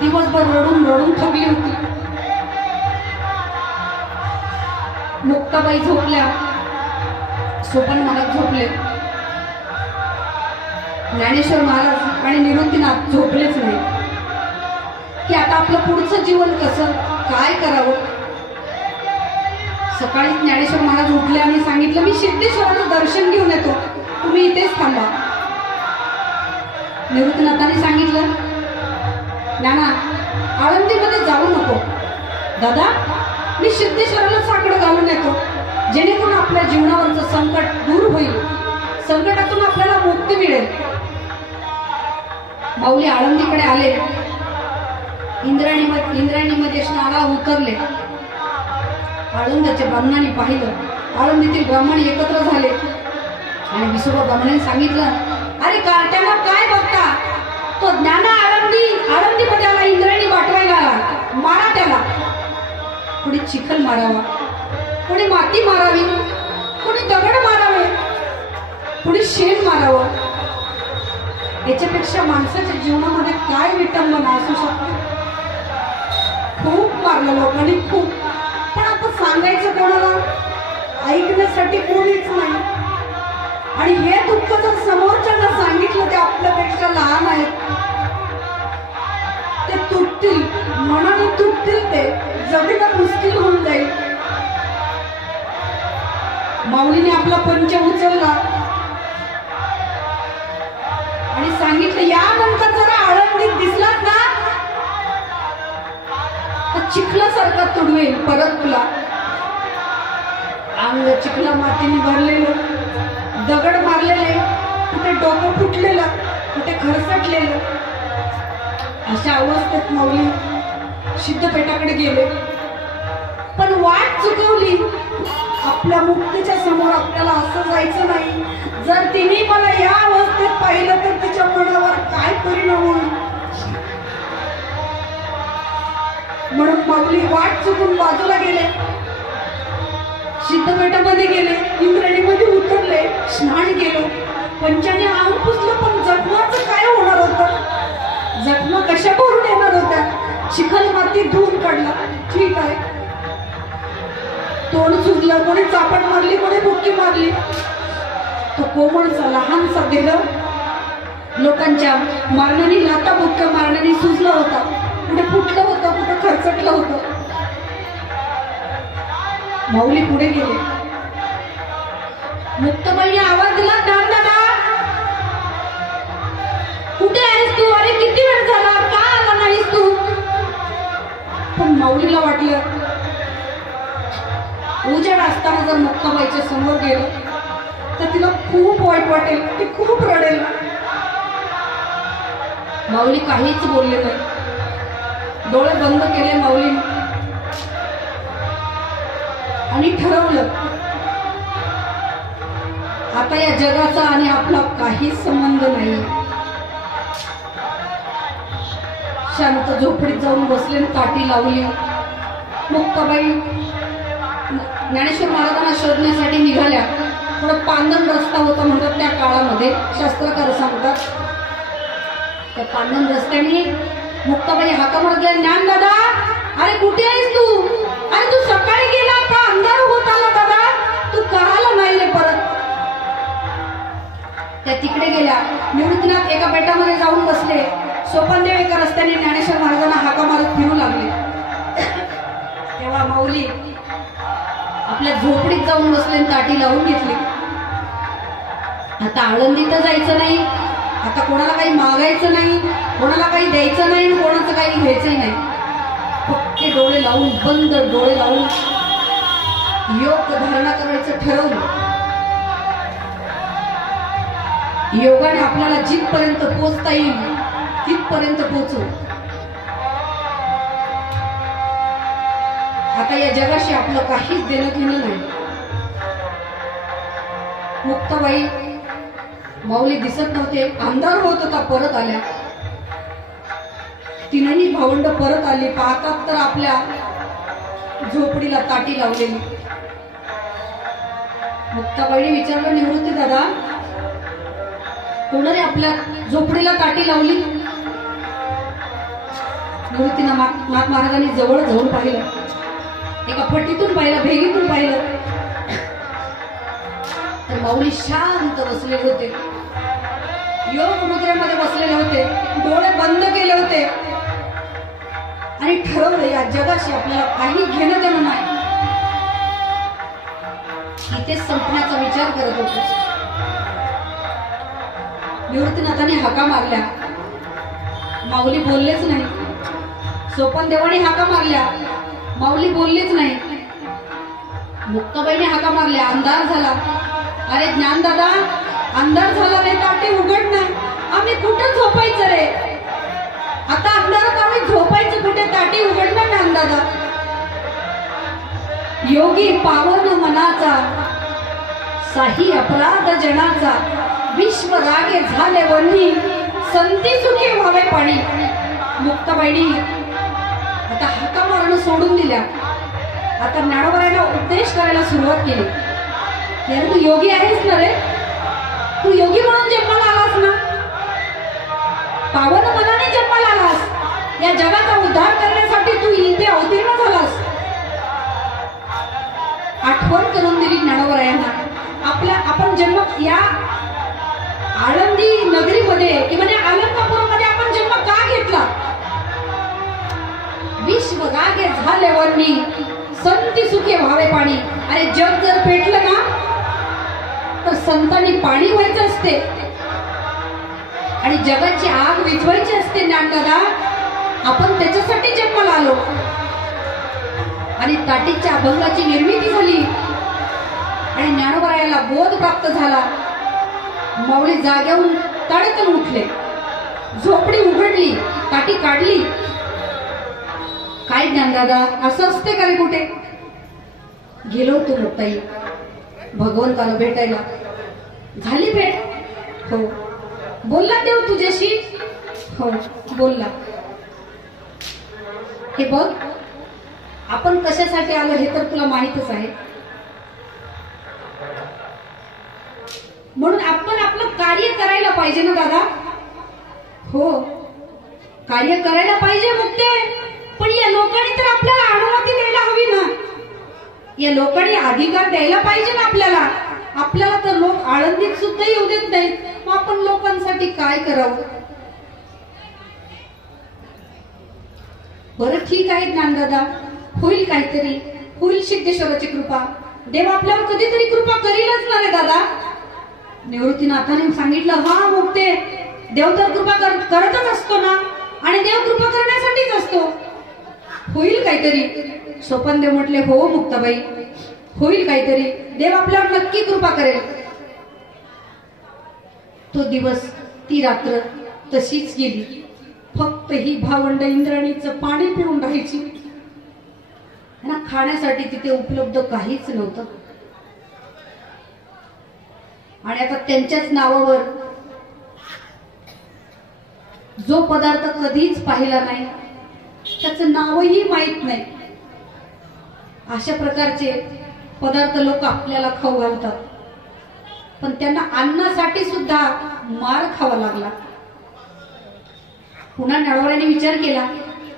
दिवसभर रडून रडून थकली होती. मुक्ताबाई झोपल्या, सोपान महाराज झोपले, ज्ञानेश्वर महाराज आणि निवृत्तीनाथ झोपलेच नाही की आता आपलं पुढचं जीवन कसं काय करावं. सकाळी ज्ञानेश्वर महाराज उठले आणि सांगितलं, मी सिद्धेश्वराचं दर्शन घेऊन येतो, तुम्ही इथेच थांबा. निवृत्तीनाथांनी सांगितलं, नाना आळंदीमध्ये जाऊ नको दादा, मी सिद्धेश्वराला साकडं घालून येतो, जेणेकरून आपल्या जीवनावरचं संकट दूर होईल, संकटातून आपल्याला मुक्ती मिळेल. माऊली आळंदीकडे आले. इंद्रायणीमध्ये स्नानाला उतरले. आळंदीच्या ब्राह्मणांनी पाहिलं. आळंदीतील ब्राह्मण एकत्र झाले आणि विसोबा ब्राह्मणांनी सांगितलं, अरे कार्ट्याला काय बघता, तो ज्ञाना आळंदीमध्ये आला, इंद्रायणी वाटवायला आला, मारा त्याला. कोणी चिखल मारावा, कोणी माती मारावी, कोणी दगड मारावे, कुणी शेण मारावं, याच्यापेक्षा माणसाच्या जीवनामध्ये काय विटंबना असू शकते. खूप मारलं लोकांनी, खूप. पण आता सांगायचं कोणाला, ऐकण्यासाठी कोणीच नाही. आणि हे दुःख जर समोरच्यांना सांगितलं ते आपल्यापेक्षा लहान आहेत, ते तुटतील, मनाने तुटतील, ते जगणं मुश्किल होऊन जाईल. माऊलीने आपला पंच उचलला आणि सांगितलं, यानंतर जरा आळंदीत दिसलात ना तर चिखलासारखा तुडवेल परत तुला. अंग चिखला मातीने भरलेलं, दगड मारलेले, कुठे डोकं फुटलेलं, कुठे खरसटलेलं. अशा अवस्थेत माऊली सिद्धपेठाकडे गेले. पण वाट चुकवली. आपल्या मुक्तीच्या समोर आपल्याला असं जायचं नाही. जर तिने मला या अवस्थेत पाहिलं तर तिच्या मनावर काय परिणाम होईल. म्हणून माऊली वाट चुकून बाजूला गेले, सिद्धपेठामध्ये गेले, इंद्राणीमध्ये उतरले, स्नान केलं, पंचाने अंग पुसलं. पण जखमाचं काय होणार होतं? जखमा कशा भरून येणार होत्या? चिखल माती धुवून काढला, ठीक आहे. तोंड सुजलं, कोणी चापट मारली, कोणी बुक्की मारली. तो कोमळचा लहानसा देह लोकांच्या मारण्याने, लाता बुक्क्या मारण्याने सुजला होता. कुठे फुटलं होतं, कुठे खरचटलं होतं. माऊली पुढे गेले. मुक्ताबाईने आवाज दिला, दादा कुठे आहेस तू? अरे किती वेळ झाला, का आला नाहीस तू? पण माऊलीला वाटलं उजेड असताना जर मुक्ताबाईच्या समोर गेलं तर तिला खूप वाईट वाटेल, ती खूप रडेल. माऊली काहीच बोलले नाही, डोळे बंद केले माऊली आणि ठरवलं आता या जगाचा आणि आपला काहीच संबंध नाही. शांत झोपडीत जाऊन बसले, ताटी लावली. मुक्ताबाई ज्ञानेश्वर महाराजांना शोधण्यासाठी निघाल्या. थोडं पांदन रस्ता होता म्हणतात त्या काळामध्ये, शास्त्रकार सांगतात. त्या पांदन रस्त्याने मुक्ताबाई हाका मारल्या, ज्ञानदादा अरे कुठे आहेस तू? अरे तू सकाळी गेला का? अंधार होत आला दादा, तू का आला नाही रे परत? त्या तिकडे गेल्या. निवृत्तीनाथ एका बेटामध्ये जाऊन बसले. सोपानदेव एका रस्त्याने ज्ञानेश्वर महाराजांना हाका मारत फिरू लागले. तेव्हा माऊली आपल्या झोपडीत जाऊन बसले, ताटी लावून घेतली. आता आळंदीत जायचं नाही, आता कोणाला काही मागायचं नाही, कोणाला काही द्यायचं नाही, कोणाचं काही घ्यायचंही नाही. फक्त डोळे लावून, बंद डोळे लावून योग धारणा करायचं ठरवलं. योगाने आपल्याला जिथपर्यंत पोहोचता येईल तिथपर्यंत पोहोचू. आता या जगाशी आपलं काहीच देणं घेणं नाही. मुक्ताबाई माऊली दिसत नव्हते, अंधार होत होता. परत आल्या. तिन्ही भावंड परत आली. पाहतात तर आपल्या झोपडीला ताटी लावलेली. मुक्ताबाईने विचारलं, निवृत्ती दादा कोणाने आपल्या झोपडीला ताटी लावली? निवृत्तीनं नाथ महाराजांनी जवळ जाऊन पाहिलं, एका फटीतून पाहिलं, भेगीतून पाहिलं तर माऊली शांत बसले होते, योग मुद्रेमध्ये बसलेले होते, डोळे बंद केले होते आणि ठरवलं या जगाशी आपल्याला काही घेणं देणं नाही. इथेच संपण्याचा विचार करत होते. निवृत्तीनाथांनी हाका मारल्या, माऊली बोललेच नाही. सोपानदेवाने हाका मारल्या, माऊली बोललीच नाही. मुक्ताबाईने हाका मारल्या, अंधार झाला. अरे ज्ञानदादा अंधार झाला रे, ताटे उघड ना, आम्ही कुठं झोपायचं रे? आता अंधारात आम्ही झोपायचं कुठे? ताटी उघडणार ज्ञानदादा. योगी पावन मनाचा, साही अपराध जनाचा, विश्व रागे झाले वन्ही, संती सुखी व्हावे पाणी. मुक्ताबाईनी आता हाका मारणं सोडून दिल्या. आता ज्ञानोबारायांना उपदेश करायला सुरुवात केली. यार तू योगी आहेस ना रे? पावन मनाने जन्माला आलास, या जगाचा उद्धार करण्यासाठी तू इथे अवतीर्ण झालास. आठवण करून दिली ज्ञानोबरायांना. आपण जन्म या आळंदी नगरीमध्ये किंवा अलंकापुरामध्ये आपण जन्म का घेतला? विश्व गागे झाले वरणी, संती सुखे व्हावे पाणी. अरे जग जर पेटलं ना तर संतांनी पाणी व्हायचं असते आणि जगाची आग विझवायची असते. ज्ञानदादा, आपण त्याच्यासाठी जन्माला आलो आणि ताटीच्या अभंगाची निर्मिती झाली आणि ज्ञानोबरायाला बोध प्राप्त झाला. माऊली जाग्याहून तडकन उठले, झोपडी उघडली, ताटी काढली. काय ज्ञानदादा, असं असते का रे? कुठे गेलो होतो मुक्ताई भगवंताला भेटायला. झाली भेट? हो. बोलला देव तुझ्याशी? हो बोलला. हे बघ, आपण कशासाठी आलो हे तर तुला माहितच आहे. म्हणून आपण आपलं कार्य करायला पाहिजे ना दादा? हो, कार्य करायला पाहिजे मुक्ते. पण या लोकांनी तर आपल्याला अनुमती द्यायला हवी ना. या लोकांनी अधिकार द्यायला पाहिजे ना आपल्याला. आपल्याला तर लोक आळंदीत सुद्धा येऊ देत नाहीत. मग आपण लोकांसाठी काय करावं? बरं ठीक आहे ज्ञानदादा, होईल काहीतरी, होईल सिद्धेश्वराची कृपा. देव आपल्यावर कधीतरी कृपा करीलच ना रे दादा. निवृत्तीनाथाने सांगितलं, हा मुक्ते, देव तर कृपा करतच असतो ना आणि देव कृपा करण्यासाठीच असतो. होईल काहीतरी. सोपानदेव म्हटले, हो मुक्ताबाई, होईल काहीतरी. देव आपल्यावर नक्की कृपा करेल. तो दिवस, ती रात्र तशीच गेली. फक्त ही भावंड इंद्राणीचं पाणी पिऊन राहायची ना. खाण्यासाठी तिथे उपलब्ध काहीच नव्हतं. आणि आता त्यांच्याच नावावर जो पदार्थ कधीच पाहिला नाही, त्याचं नावही माहित नाही, अशा प्रकारचे पदार्थ लोक आपल्याला खाऊ घालतात. पण त्यांना अन्नासाठी सुद्धा मार खावा लागला. पुन्हा ज्ञानोबरायांनी विचार केला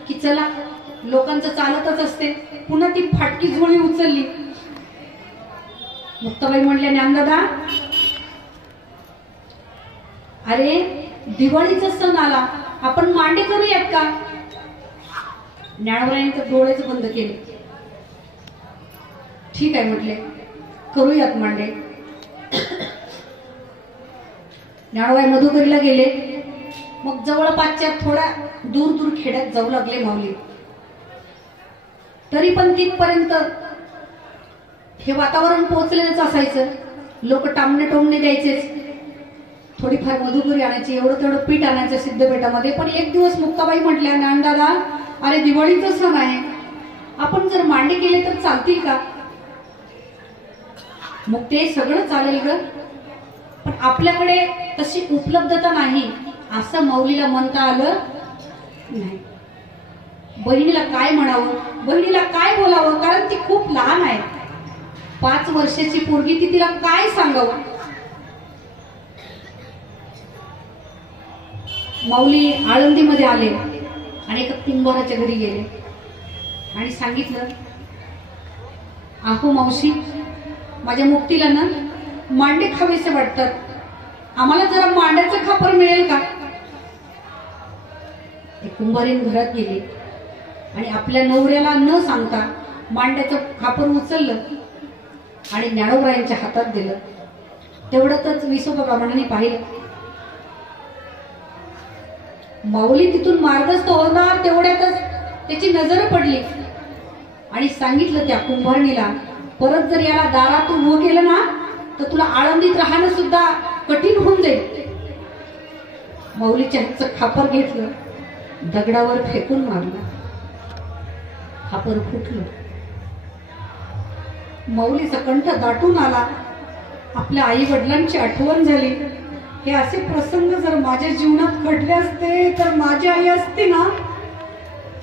की चला, लोकांचं चालतच असते. पुन्हा ती फाटकी झोळी उचलली. मुक्ताबाई म्हणल्या, ज्ञानदादा, अरे दिवाळीचा सण आला, आपण मांडे करूयात का? ज्ञानोबरायांनी तर डोळेच बंद केले. ठीक आहे म्हटले, करूयात मांडे. ज्ञानोबाई मधुकरीला गेले. मग जवळपासच्या थोड्या दूर दूर खेड्यात जाऊ लागले माऊली. तरी पण तिथपर्यंत हे वातावरण पोहोचलेलंच असायचं. लोक टामणे टोमणे द्यायचेच. थोडीफार मधुकरी आणायची, एवढं तेवढं पीठ आणायचं सिद्धपेठामध्ये. पण एक दिवस मुक्ताबाई म्हटल्या, ज्ञानदादा, अरे दिवाळीचा सण आहे, आपण जर मांडे केले तर चालतील का? मग ते सगळं चालेल ग, पण आपल्याकडे तशी उपलब्धता नाही, असं माऊलीला म्हणता आलं नाही. बहिणीला काय म्हणावं, बहिणीला काय बोलावं, कारण ती खूप लहान आहे. 5 वर्षाची पोरगी, ती तिला काय सांगावं? माऊली आळंदीमध्ये आले आणि एका कुंभाराच्या घरी गेले आणि सांगितलं, आहो मावशी, माझ्या मुक्तीला ना मांडे खावेसे वाटतात, आम्हाला जरा मांड्याचं खापर मिळेल का? कुंभारीन घरात गेली आणि आपल्या नवऱ्याला न सांगता मांड्याचं खापर उचललं आणि ज्ञानोबरायांच्या हातात दिलं. तेवढ्यातच विसोबा ब्राह्मणांनी पाहिलं. माऊली तिथून मार्गस्थ होणार तेवढ्यातच त्याची नजर पडली आणि सांगितलं त्या कुंभारणीला, परत जर याला दारातून उभं केलं ना तर तुला आळंदीत राहणं सुद्धा कठीण होऊन जाईल. माऊलीच्या हातचं खापर घेतलं, दगडावर फेकून मारलं, खापर फुटलं. माऊलीचा कंठ दाटून आला. आपल्या आई वडिलांची आठवण झाली. हे असे प्रसंग जर माझ्या जीवनात घडले असते तर माझी आई असती ना,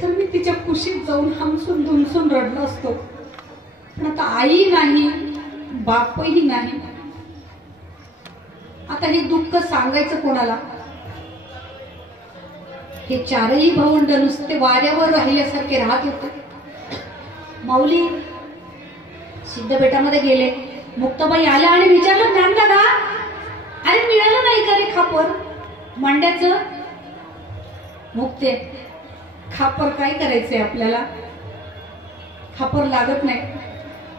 तर मी तिच्या कुशीत जाऊन हमसून धुमसून रडलो असतो. पण आता आई नाही, बापही नाही. आता हे दुःख सांगायचं कोणाला? हे चारही भावंड नुसते वाऱ्यावर राहिल्यासारखे राहत होते. माऊली सिद्धबेटामध्ये गेले. मुक्ताबाई आल्या आणि विचारलं, ज्ञानदादा अरे मिळालं नाही का रे खापर मांड्याचं? मुक्ते, खापर काय करायचंय आपल्याला, खापर लागत नाही.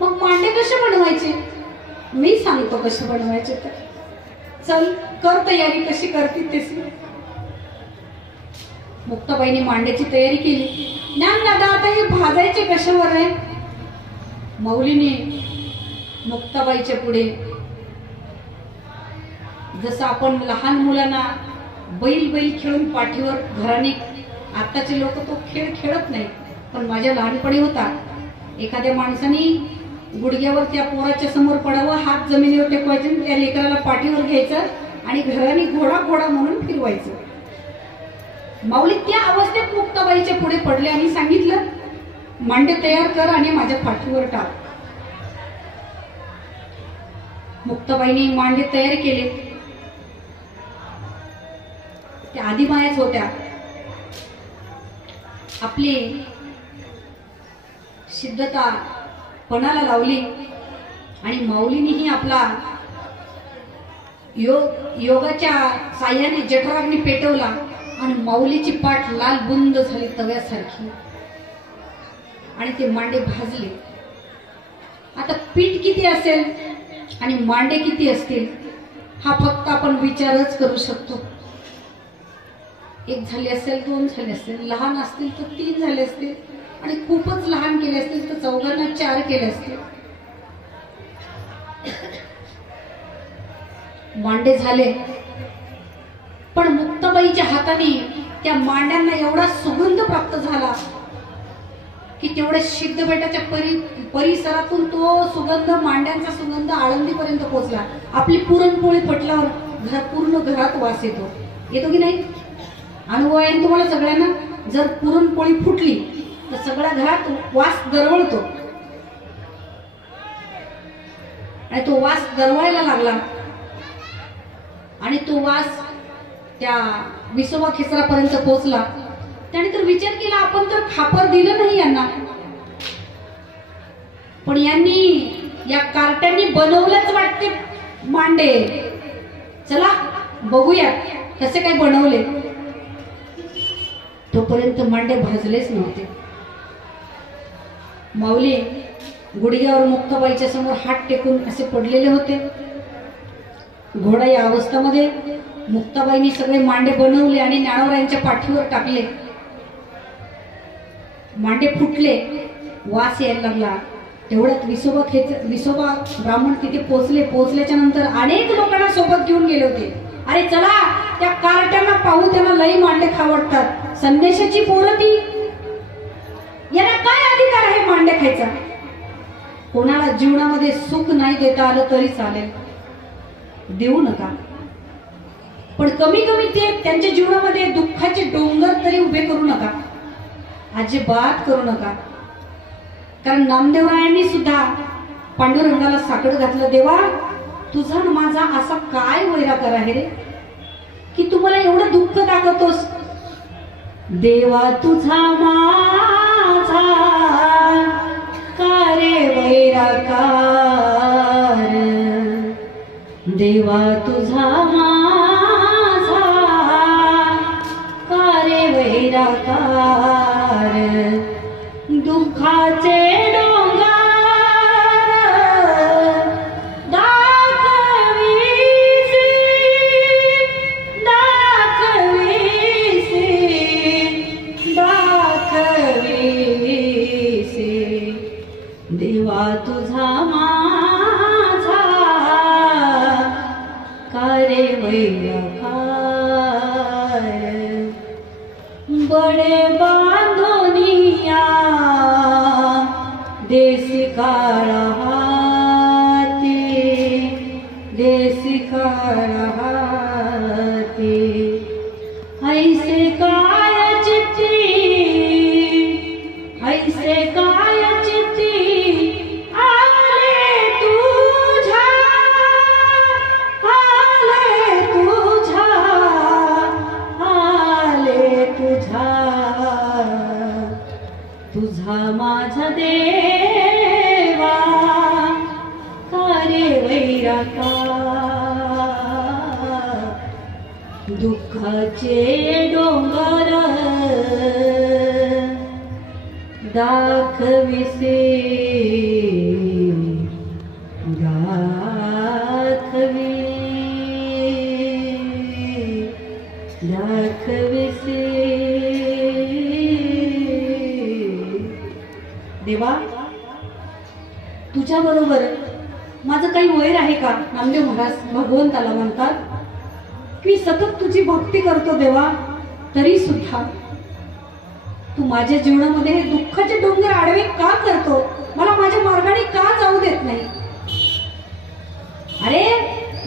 मग मांडे कसे बनवायचे? मी सांगतो कसे बनवायचे. तर चल कर तयारी, कशी करते तशी. मुक्ताबाईने मांड्याची तयारी केली. ज्ञानदादा आता हे भाजायचे कशावर आहे? माऊलीने मुक्ताबाईच्या पुढे जसं आपण लहान मुलांना बैल बैल खेळून पाठीवर घराने, आताचे लोक तो खेळ खेळत नाही, पण माझ्या लहानपणी होता. एखाद्या माणसाने गुडघ्यावर त्या पोराच्या समोर पडावं, हात जमिनीवर टेकवायचे, त्या लेकराला पाठीवर घ्यायचं आणि घराने घोडा घोडा म्हणून फिरवायचं. माऊली त्या अवस्थेत मुक्ताबाईच्या पुढे पडले आणि सांगितलं, मांडे तयार कर आणि माझ्या पाठीवर टाक. मुक्ताबाईने मांडे तयार केले. त्या आदिमायाच होत्या. आपली सिद्धता पणाला लावली आणि माऊलीनेही आपला योगाच्या साह्याने जठराग्नी पेटवला आणि माऊलीची पाठ लाल बुंद झाली तव्यासारखी आणि ते मांडे भाजले. आता पीठ किती असेल आणि मांडे किती असतील हा फक्त आपण विचारच करू शकतो. एक झाले असेल, दोन झाले असेल, लहान असतील तर 3 झाले असतील आणि खूपच लहान केले असतील तर चौघांना 4 केले असतील. मांडे झाले, पण मुक्ताबाईच्या हाताने त्या मांड्यांना एवढा सुगंध प्राप्त झाला की तेवढ्या सिद्धबेटाच्या परिसरातून तो सुगंध, मांड्यांचा सुगंध आळंदीपर्यंत पोहोचला. आपली पुरणपोळी पटल्यावर पूर्ण घरात वास येतो. येतो की नाही? अनुभव आहे तुम्हाला सगळ्यांना. जर पुरणपोळी फुटली तर सगळ्या घरात वास दरवळतो आणि तो वास दरवळायला लागला आणि तो वास त्या विसोबा खेचरापर्यंत पोहोचला. त्याने तर विचार केला, आपण तर खापर दिलं नाही यांना, पण यांनी या कार्ट्यांनी बनवलंच वाटते मांडे. चला बघूया कसे काय बनवले. तोपर्यंत मांडे भाजलेच नव्हते. माऊली गुडघ्यावर मुक्ताबाईच्या समोर हात टेकून असे पडलेले होते. घोडा या अवस्थेमध्ये मुक्ताबाईंनी सगळे मांडे बनवले आणि ज्ञानोबरायांच्या पाठीवर टाकले. मांडे फुटले, वास यायला लागला. तेवढ्यात विसोबा ब्राह्मण तिथे पोहोचल्याच्या नंतर अनेक लोकांना सोबत घेऊन गेले होते. अरे चला त्या कार्ट्यांना पाहू, त्यांना लई मांडे खावडतात. संदेशाची पोरं ती, यांना काय अधिकार आहे मांडे खायचा? कोणाला जीवनामध्ये सुख नाही देता आलं तरी चालेल, देऊ नका, पण कमी कमी ते त्यांच्या जीवनामध्ये दुःखाचे डोंगर तरी उभे करू नका, अजिबात करू नका. कारण नामदेवरायांनी सुद्धा पांडुरंगाला साकड घातलं, देवा तुझा न माझा असा काय वैराकर आहे रे की तुम्हाला एवढं दुःख दाखवतोस? देवा तुझा माझा का रे वैराकार, देवा तुझा माझा का रे वैराकार, दुःखाचे देवा तुझा माझा का रे वैराकार, बडे बांधोनिया देसी काळा हाती, देसी काळा हाती, ऐसे काय चित्ती, ऐसे काय चित्ती आले तुझा, आले तुझा, आले तुझा दुःखाचे डोंगर दाखविसे दाखविसे देवा, तुझ्या बरोबर माझं काही वैर आहे का? नामदेव महाराज भगवंताला म्हणतात की सतत तुझी भक्ती करतो देवा, तरी सुद्धा तू माझ्या जीवनामध्ये हे दुःखाचे डोंगर आडवे का करतो? मला माझ्या मार्गाने का जाऊ देत नाही? अरे,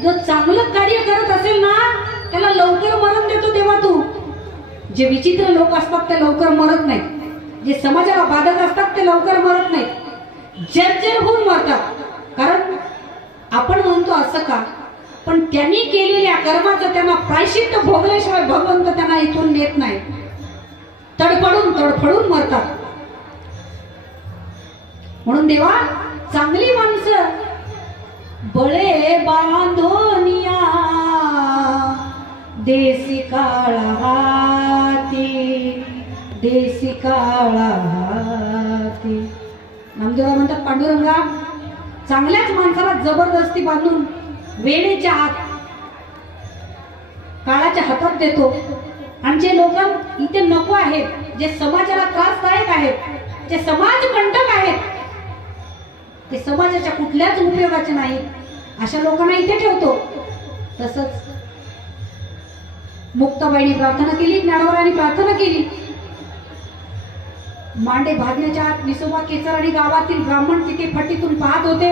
जो चांगलं कार्य करत असेल ना त्याला लवकर मरण देतो देवा तू. जे विचित्र लोक असतात ते लवकर मरत नाहीत, जे समाजाला बाधक असतात ते लवकर मरत नाहीत, जर्जर होऊन मरतात. कारण आपण म्हणतो असं का, पण त्यांनी केलेल्या कर्माचं त्यांना प्रायश्चित्त भोगल्याशिवाय भगवंत त्यांना इथून नेत नाही. तडफडून तडफडून मरतात. म्हणून देवा, चांगली माणसं बळे बांधोनिया देसी काळा हाती, देसी काळा हाती. नामदेवा म्हणतात, पांडुरंगा, चांगल्याच माणसाला जबरदस्ती बांधून वेळेच्या आत काळाच्या हातात देतो. आणि जे लोक इथे नको आहेत, जे समाजाला त्रासदायक आहेत, जे समाज कंटक आहेत, ते समाजाच्या कुठल्याच उपयोगाचे नाही, अशा लोकांना इथे ठेवतो. तसंच मुक्ताबाईंनी प्रार्थना केली, ज्ञानोबांनी प्रार्थना केली. मांडे भाजण्याच्या आत विसोबा केसर आणि गावातील ब्राह्मण तिथे फटीतून पाहत होते.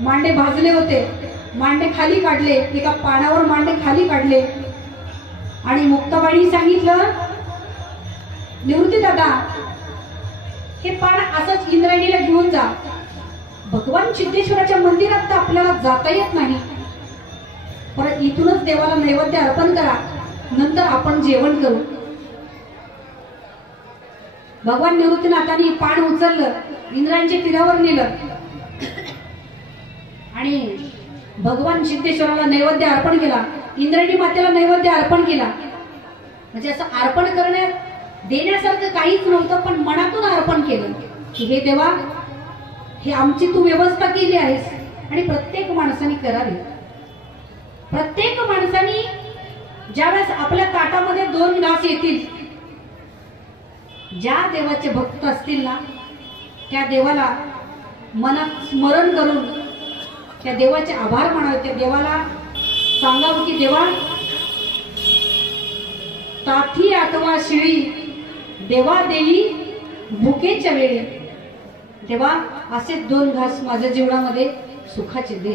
मांडे भाजले होते, मांडे खाली काढले, एका पानावर मांडे खाली काढले आणि मुक्ताबाईंनी सांगितलं, निवृत्ती दादा, हे पान असंच इंद्रायणीला घेऊन जा. भगवान सिद्धेश्वराच्या मंदिरात तर आपल्याला जाता येत नाही, पण इथूनच देवाला नैवेद्य अर्पण करा, नंतर आपण जेवण करू. भगवान निवृत्तीनाथांनी पान उचललं, इंद्रायणीच्या तीरावर नेलं आणि भगवान सिद्धेश्वराला नैवेद्य अर्पण केला. इंद्रायणी मातेला नैवेद्य अर्पण केला. म्हणजे असं अर्पण करण्यात देण्यासारखं काहीच नव्हतं, पण मनातून अर्पण केलं की हे देवा, हे आमची तू व्यवस्था केली आहेस आणि प्रत्येक माणसाने करावी. प्रत्येक माणसाने ज्यावेळेस आपल्या ताटामध्ये 2 घास येतील, ज्या देवाचे भक्त असतील ना, त्या देवाला मनात स्मरण करून त्या देवाचे आभार मानावे. त्या देवाला सांगावं की देवा, ताठी आठवा शिळी देवा देई भुकेच्या वेळी. देवा, असे 2 घास माझ्या जीवनामध्ये सुखाचे दे.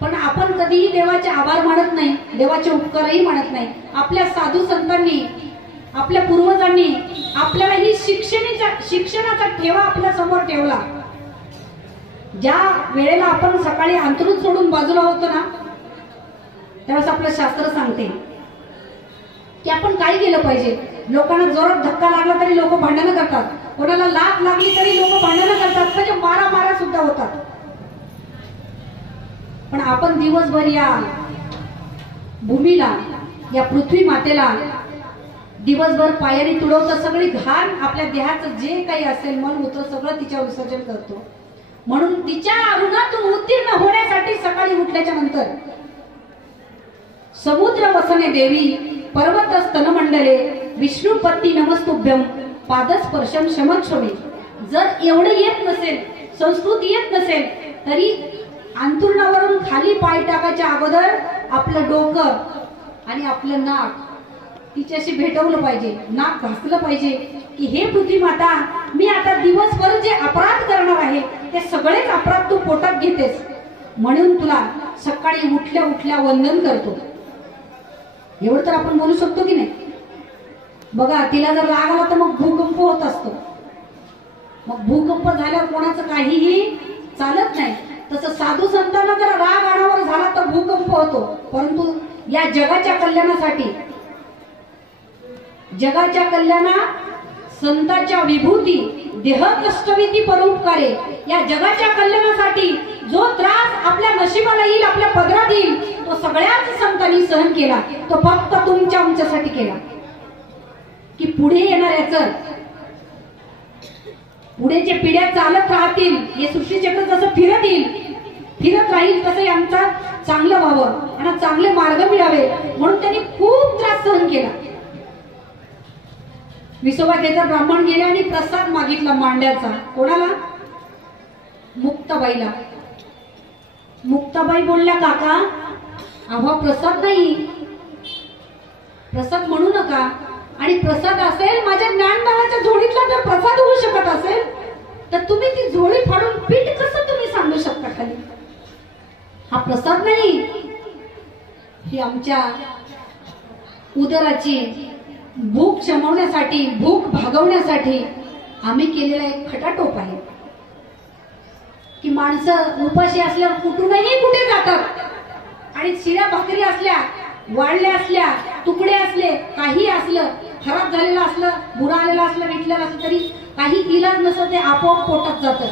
पण आपण कधीही देवाचे आभार मानत नाही, देवाचे उपकारही मानत नाही. आपल्या साधू संतांनी, आपल्या पूर्वजांनी आपल्याला ही शिक्षणाचा ठेवा आपल्या समोर ठेवला. ज्या वेळेला आपण सकाळी अंथरूण सोडून बाजूला होतो ना, त्यावेळेस आपलं शास्त्र सांगते की आपण काय केलं पाहिजे. लोकांना जोरात धक्का लागला तरी लोक भांडणं करतात, कोणाला लात लागली तरी लोक भांडणं करतात, म्हणजे मारा सुद्धा होतात. पण आपण दिवसभर या भूमीला, या पृथ्वी मातेला दिवसभर पायाने तुडवतो. सगळी घाण आपल्या देहाचं जे काही असेल, मन मूत्र सगळं तिच्यावर विसर्जन करतो. म्हणून तिच्या ऋणातून उत्तीर्ण होण्यासाठी सकाळी उठल्याच्या नंतर समुद्र वसने देवी पर्वत स्तनमंडले विष्णुपत्ती नमस्तुभ्यम पादस्पर्शम शमक्षमे. जर एवढं येत नसेल, संस्कृत येत नसेल, तरी अंथरुणावरून खाली पाय टाकायच्या अगोदर आपलं डोकं आणि आपलं नाक तिच्याशी भेटवलं पाहिजे, नाक घासलं पाहिजे की हे पृथ्वी माता, मी आता दिवसभर जे अपराध करणार आहे ते सगळेच अपराध तू पोटात घेतेस, म्हणून तुला सकाळी उठल्या उठल्या वंदन करतो. एवढं तर आपण बोलू शकतो की नाही? बघा, तिला जर राग आला तर मग भूकंप होत असतो. मग भूकंप झाल्यावर कोणाचं काहीही चालत नाही. तसं साधू संतांना जर राग आणावर झाला तर भूकंप होतो. परंतु या जगाच्या कल्याणासाठी, जगाच्या कल्याणा संतांच्या विभूती देह कष्टविधी परोपकारे, या जगाच्या कल्याणासाठी जो त्रास आपल्या नशिबाला येईल, आपल्या पदरात येईल, तो सगळ्याच संतांनी सहन केला तो फक्त तुमच्या आमच्यासाठी केला, की पुढे येणाऱ्याचं पुढे जे पिढ्या चालत राहतील, हे सृष्टीचक्र जसं फिरत राहील तसं यांचा चांगलं व्हावं आणि चांगले मार्ग मिळावे म्हणून त्यांनी खूप त्रास सहन केला. विसोबा केदार ब्राह्मण गेले आणि प्रसाद मागितला मांड्याचा. कोणाला? मुक्ताबाईला. मुक्ताबाई बोलल्या, काका आव्हा प्रसाद नाही, प्रसाद म्हणू नका, आणि प्रसाद असेल माझ्या ज्ञानदानाच्या झोळीतला जर प्रसाद होऊ शकत असेल तर तुम्ही ती झोळी फाडून पीठ कसं तुम्ही सांगू शकता खाली? हा प्रसाद नाही, ही आमच्या उदराची भूक शमवण्यासाठी, भूक भागवण्यासाठी आम्ही केलेला एक खटाटोप आहे. की माणसं उपाशी असल्यावर कुठूनही कुठे जातात आणि शिळ्या भाकरी असल्या, वाळल्या असल्या, तुकडे असले, काही असलं, खराब झालेलं असलं, बुरा आलेला असलं, विटलेलं असलं तरी काही इलाज नसतं, ते आपोआप पोटात जातं.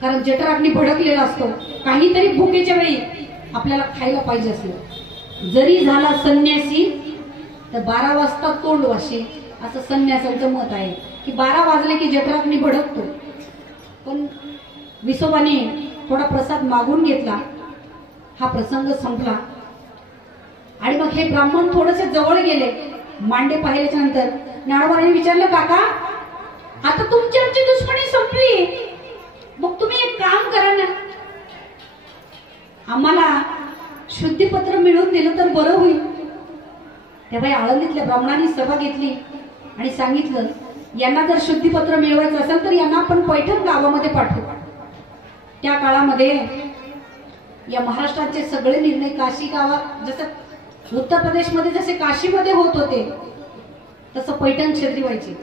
कारण जठराग्नी भडकलेला असतो. काहीतरी भुकेच्या वेळी आपल्याला खायला पाहिजे असलं. जरी झाला संन्यासी तर 12 वाजता तोंड वाशी, असं संन्यासाचं मत आहे की 12 वाजले की जठराग्नी भडकतो. पण विसोबाने थोडा प्रसाद मागून घेतला. हा प्रसंग संपला आणि मग हे ब्राह्मण थोडेसे जवळ गेले. मांडे पाहिल्याच्या नंतर ज्ञानोबाने विचारलं, काका आता तुमची आमची दुश्मनी संपली, मग तुम्ही एक काम करा ना, आम्हाला शुद्धीपत्र मिळवून दिलं तर बरं होईल. तेव्हा आळंदीतल्या ब्राह्मणांनी सभा घेतली आणि सांगितलं, यांना जर शुद्धीपत्र मिळवायचं असेल तर यांना आपण पैठण गावामध्ये पाठवू. त्या काळामध्ये या महाराष्ट्राचे सगळे निर्णय काशी गावात, जसं उत्तर प्रदेशमध्ये जसे काशीमध्ये होत होते तसं पैठण क्षेत्री व्हायचे.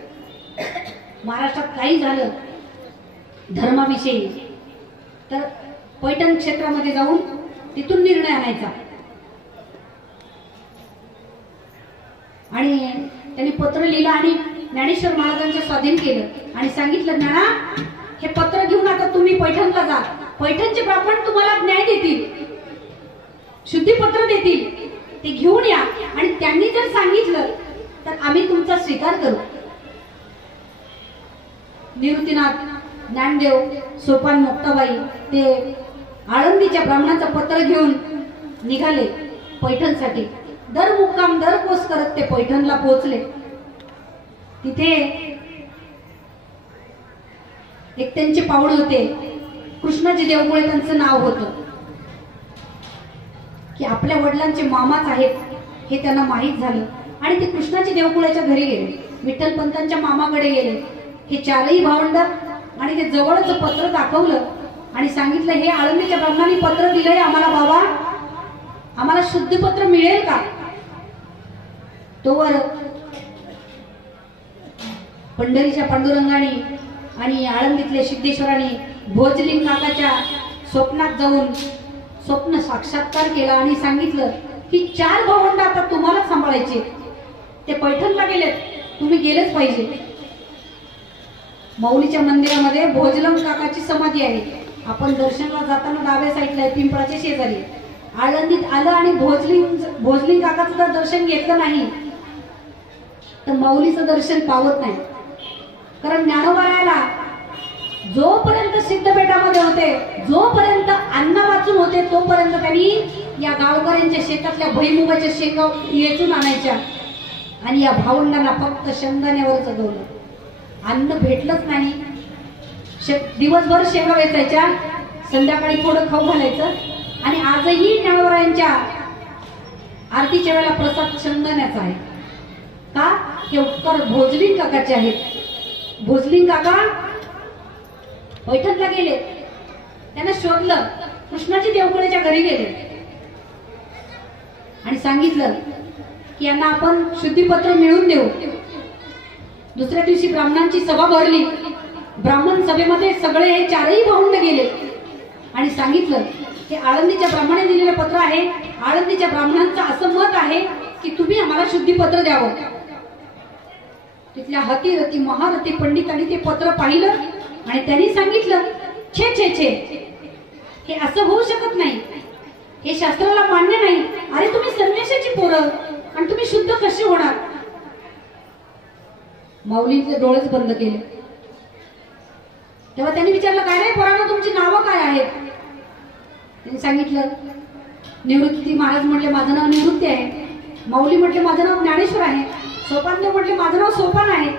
महाराष्ट्रात काही झालं धर्माविषयी तर पैठण क्षेत्रामध्ये जाऊन तिथून निर्णय आणायचा. आणि त्यांनी पत्र लिहिलं आणि ज्ञानेश्वर महाराजांच्या स्वाधीन केलं आणि सांगितलं, ज्ञाना हे पत्र घेऊन आता तुम्ही पैठणला जा, पैठणचे ब्राह्मण तुम्हाला न्याय देतील, शुद्धीपत्र देतील, ते घेऊन या. आणि त्यांनी जर सांगितलं तर आम्ही तुमचा स्वीकार करू. निवृत्तीनाथ, ज्ञानदेव, सोपान, मुक्ताबाई ते आळंदीच्या ब्राह्मणाचं पत्र घेऊन निघाले पैठणसाठी. दर मुक्काम दर कोस करत ते पैठणला पोहोचले. तिथे एक त्यांचे पाहुणे होते, कृष्णाजी देवमुळे त्यांचं नाव होतं, की आपल्या वडिलांचे मामाच आहेत हे त्यांना माहीत झालं आणि ते कृष्णाजी देवमुळेच्या घरी गेले, विठ्ठलपंतांच्या मामाकडे गेले. हे चारही भावंड आणि ते जवळच पत्र दाखवलं आणि सांगितलं, हे आळंदीच्या ब्राह्मणांनी पत्र दिलंय आम्हाला बाबा, आम्हाला शुद्धीपत्र मिळेल का? तोवर पंढरीच्या पांडुरंगाने आणि आळंदीतल्या सिद्धेश्वराने भोजलिंग काकाच्या स्वप्नात जाऊन स्वप्न साक्षात्कार केला आणि सांगितलं की 4 भावंड आता तुम्हाला सांभाळायचे, ते पैठणला गेलेत, तुम्ही गेलेच पाहिजे. मौलीच्या मंदिरामध्ये भोजलिंग काकाची समाधी आहे. आपण दर्शनाला जाताना डाव्या साईडला आहे, पिंपळाच्या शेजारी. आळंदीत आलं आणि भोजलिंग काकाचं जर दर्शन घेतलं नाही तर माऊलीचं दर्शन पावत नाही. कारण ज्ञानोबारायला जोपर्यंत सिद्धपेठामध्ये होते, जोपर्यंत अन्न वाचून होते, तोपर्यंत त्यांनी या गावकऱ्यांच्या शेतातल्या भुईमुगाच्या शेंगा येचून आणायच्या आणि या भावंडांना फक्त शेंगदाण्यावर जगवलं. अन्न भेटलंच नाही. दिवसभर शेंगा वेचायच्या, संध्याकाळी थोडं खाऊ घालायचं. आणि आजही ज्ञानोबारायांच्या आरतीच्या वेळेला प्रसाद शेंगदाण्याचा आहे. का? हे उपकार भोजलिंग काकाचे आहेत. भोजलिंग काका पैठणला गेले, त्यांना शोधलं, कृष्णाजी देवकुळेच्या घरी गेले आणि सांगितलं की यांना आपण शुद्धीपत्र मिळवून देऊ. दुसऱ्या दिवशी ब्राह्मणांची सभा भरली. ब्राह्मण सभेमध्ये सगळे हे 4ही भावंड गेले आणि सांगितलं की आळंदीच्या ब्राह्मणाने दिलेलं पत्र आहे, आळंदीच्या ब्राह्मणांचं असं मत आहे की तुम्ही आम्हाला शुद्धीपत्र द्यावं. तिथल्या हतीरथी महारथी पंडितांनी ते पत्र पाहिलं आणि त्यांनी सांगितलं, छे छे छे, हे असं होऊ शकत नाही, हे शास्त्राला मान्य नाही. अरे तुम्ही संन्याशाची पोरं आणि तुम्ही शुद्ध कशी होणार? माऊलींचे डोळेच बंद केले. तेव्हा त्यांनी विचारलं, काय रे पोरांनो, तुमची नावं काय आहेत? त्यांनी सांगितलं, निवृत्ती. महाराज म्हटले, माझं नाव निवृत्ती आहे. माऊली म्हटले, माझं नाव ज्ञानेश्वर आहे. सोपानदेव म्हटले, माझं नाव सोपान आहे.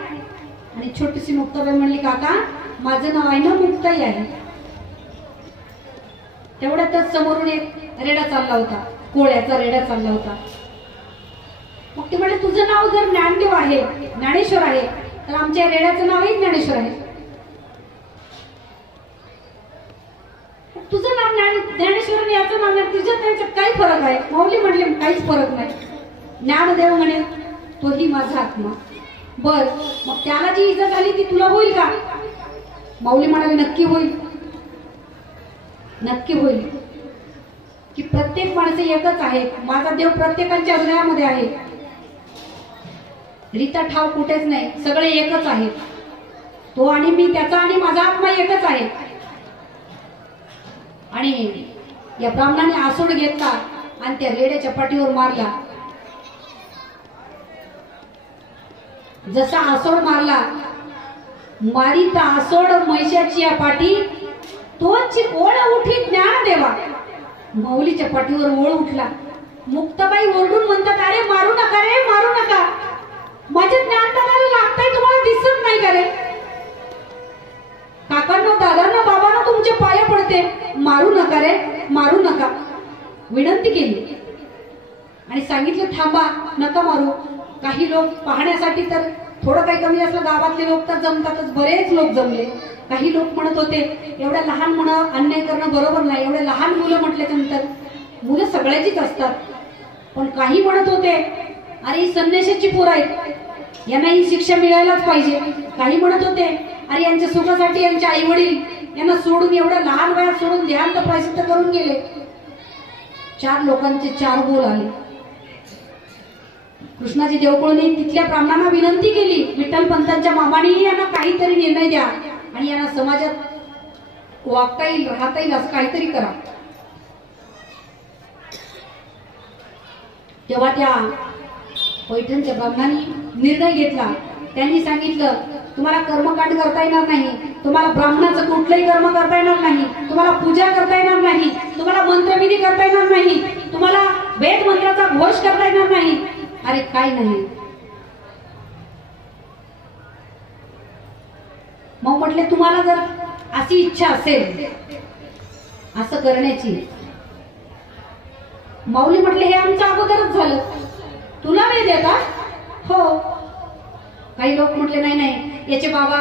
आणि छोटीशी मुक्ताबाई म्हणली, काका माझं नाव आहे ना मुक्ताई आहे. तेवढ्यातच समोरून एक रेडा चालला होता, कोळ्याचा रेडा चालला होता. मग ते म्हणले, तुझं नाव जर ज्ञानदेव आहे, ज्ञानेश्वर आहे, तर आमच्या रेड्याचं नावही ज्ञानेश्वर आहे. तुझं नाव ज्ञानेश्वर आणि याचं नाव तुझ्या त्याच्यात काही फरक आहे? माऊली म्हटले, काहीच फरक नाही. ज्ञानदेव म्हणे, तोही माझा आत्मा. बर, मग त्याला जी इज्जत झाली ती तुला होईल का? माऊली म्हणाले, नक्की होईल, नक्की होईल. की प्रत्येक माणसं एकच आहे. माझा देव प्रत्येकाच्या हृदयामध्ये आहे. रीता ठाव कुठेच नाही, सगळे एकच आहेत. तो आणि मी, त्याचा आणि माझा आत्मा एकच आहे. आणि या ब्राह्मणाने आसोड घेतला आणि त्या रेड्याच्या पाठीवर मारला. जसा आसोड मारला, मारित आसोड मैशाची या पाठी, तोची ओळ उठी ज्ञानदेवा. माऊलीच्या पाठीवर ओळ उठला. मुक्ताबाई ओरडून म्हणतात, अरे मारू नका रे, मारू नका. माझ्या ज्ञानदानाला लागताय, तुम्हाला दिसत नाही का रे? काकांना, दादांना, बाबांना तुमचे पाय पडते, मारू नका रे, मारू नका. विनंती केली आणि सांगितलं, थांबा, नका मारू. काही लोक पाहण्यासाठी तर थोडं काही कमी असलं, गावातले लोक तर जमतातच, बरेच लोक जमले. काही लोक म्हणत होते, एवढ्या लहान मुलं अन्याय करणं बरोबर नाही. एवढे लहान मुलं म्हटल्यानंतर मुलं सगळ्याचीच असतात. पण काही म्हणत होते, अरे ही संन्याशाची पोरं आहेत, यांना ही शिक्षा मिळायलाच पाहिजे. काही म्हणत होते, अरे यांच्या सुखासाठी यांचे आई वडील यांना सोडून, एवढ्या लहान वयात सोडून ध्यान तर प्रसिद्ध करून गेले. 4 लोकांचे 4 बोल आले. कृष्णाजी देवकुळने तिथल्या ब्राह्मणांना विनंती केली, विठ्ठल पंतांच्या मामानेही यांना काहीतरी निर्णय द्या आणि यांना समाजात वागता येईल, राहता येईल, असं काहीतरी करा. तेव्हा त्या पैठणच्या ब्राह्मणांनी निर्णय घेतला. त्यांनी सांगितलं, तुम्हाला कर्मकांड करता येणार नाही, तुम्हाला ब्राह्मणाचं कुठलंही कर्म करता येणार नाही, तुम्हाला पूजा करता येणार नाही, तुम्हाला मंत्रविधी करता येणार नाही, तुम्हाला वेद मंत्राचा घोष करता येणार नाही. अरे काय नाही. मग म्हटले, तुम्हाला जर अशी इच्छा असेल असं करण्याची. माऊली म्हटले, हे आमचं अगोदरच झालं, तुला वेळ देता? हो. काही लोक म्हटले, नाही नाही, याचे बाबा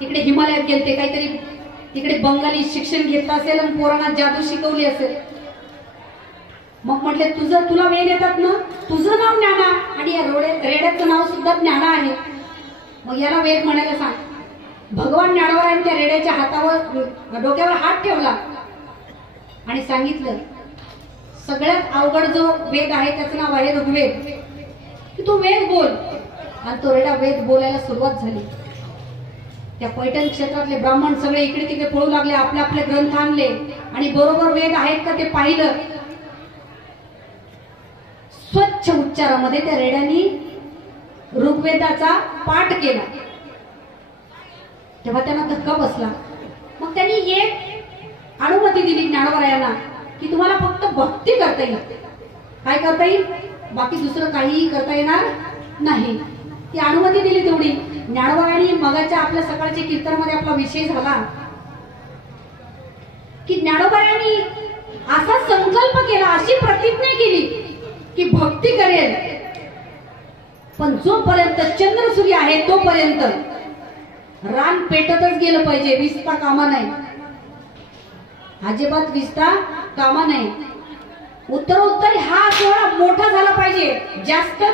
तिकडे हिमालयात गेलते, काहीतरी तिकडे बंगाली शिक्षण घेतलं असेल आणि पोरांना जादू शिकवली असेल. मग म्हटले, तुला वेळ देतात ना, तुझं नाव ज्ञाना आणि या रेड्याचं नाव सुद्धा ज्ञाना आहे, मग याला वेद म्हणायला सांग. भगवान ज्ञानोबरांनी त्या रेड्याच्या हातावर, डोक्यावर हात ठेवला आणि सांगितलं, सगळ्यात अवघड जो वेद आहे त्याचं नाव आहे ऋग्वेद, की तू वेद बोल. आणि तो रेडा वेद बोलायला सुरुवात झाली. त्या पैठण क्षेत्रातले ब्राह्मण सगळे इकडे तिकडे पळू लागले, आपले आपले ग्रंथ आणले आणि बरोबर वेद आहेत का ते पाहिलं. स्वच्छ उच्चारामध्ये त्या रेड्यानी ऋग्वेदाचा पाठ केला. तेव्हा त्यांना धक्का बसला. मग त्यांनी एक अनुमती दिली ज्ञानोबरायांना, की तुम्हाला फक्त भक्ती करता येईल. काय करता येईल? बाकी दुसरं काहीही करता येणार नाही. ती अनुमती दिली तेवढी. ज्ञानोबरायांनी मगाच्या आपल्या सकाळच्या कीर्तनामध्ये आपला विषय झाला की ज्ञानोबरायांनी असा संकल्प केला, अशी प्रतिज्ञा केली की भक्ती करेल, पण जोपर्यंत चंद्र सूर्य आहे तोपर्यंत रान पेटतच गेलं पाहिजे, विसता कामा नाही, अजिबात विसता कामा नाही. उत्तरोत्तर हा सोहळा मोठा झाला पाहिजे, जास्त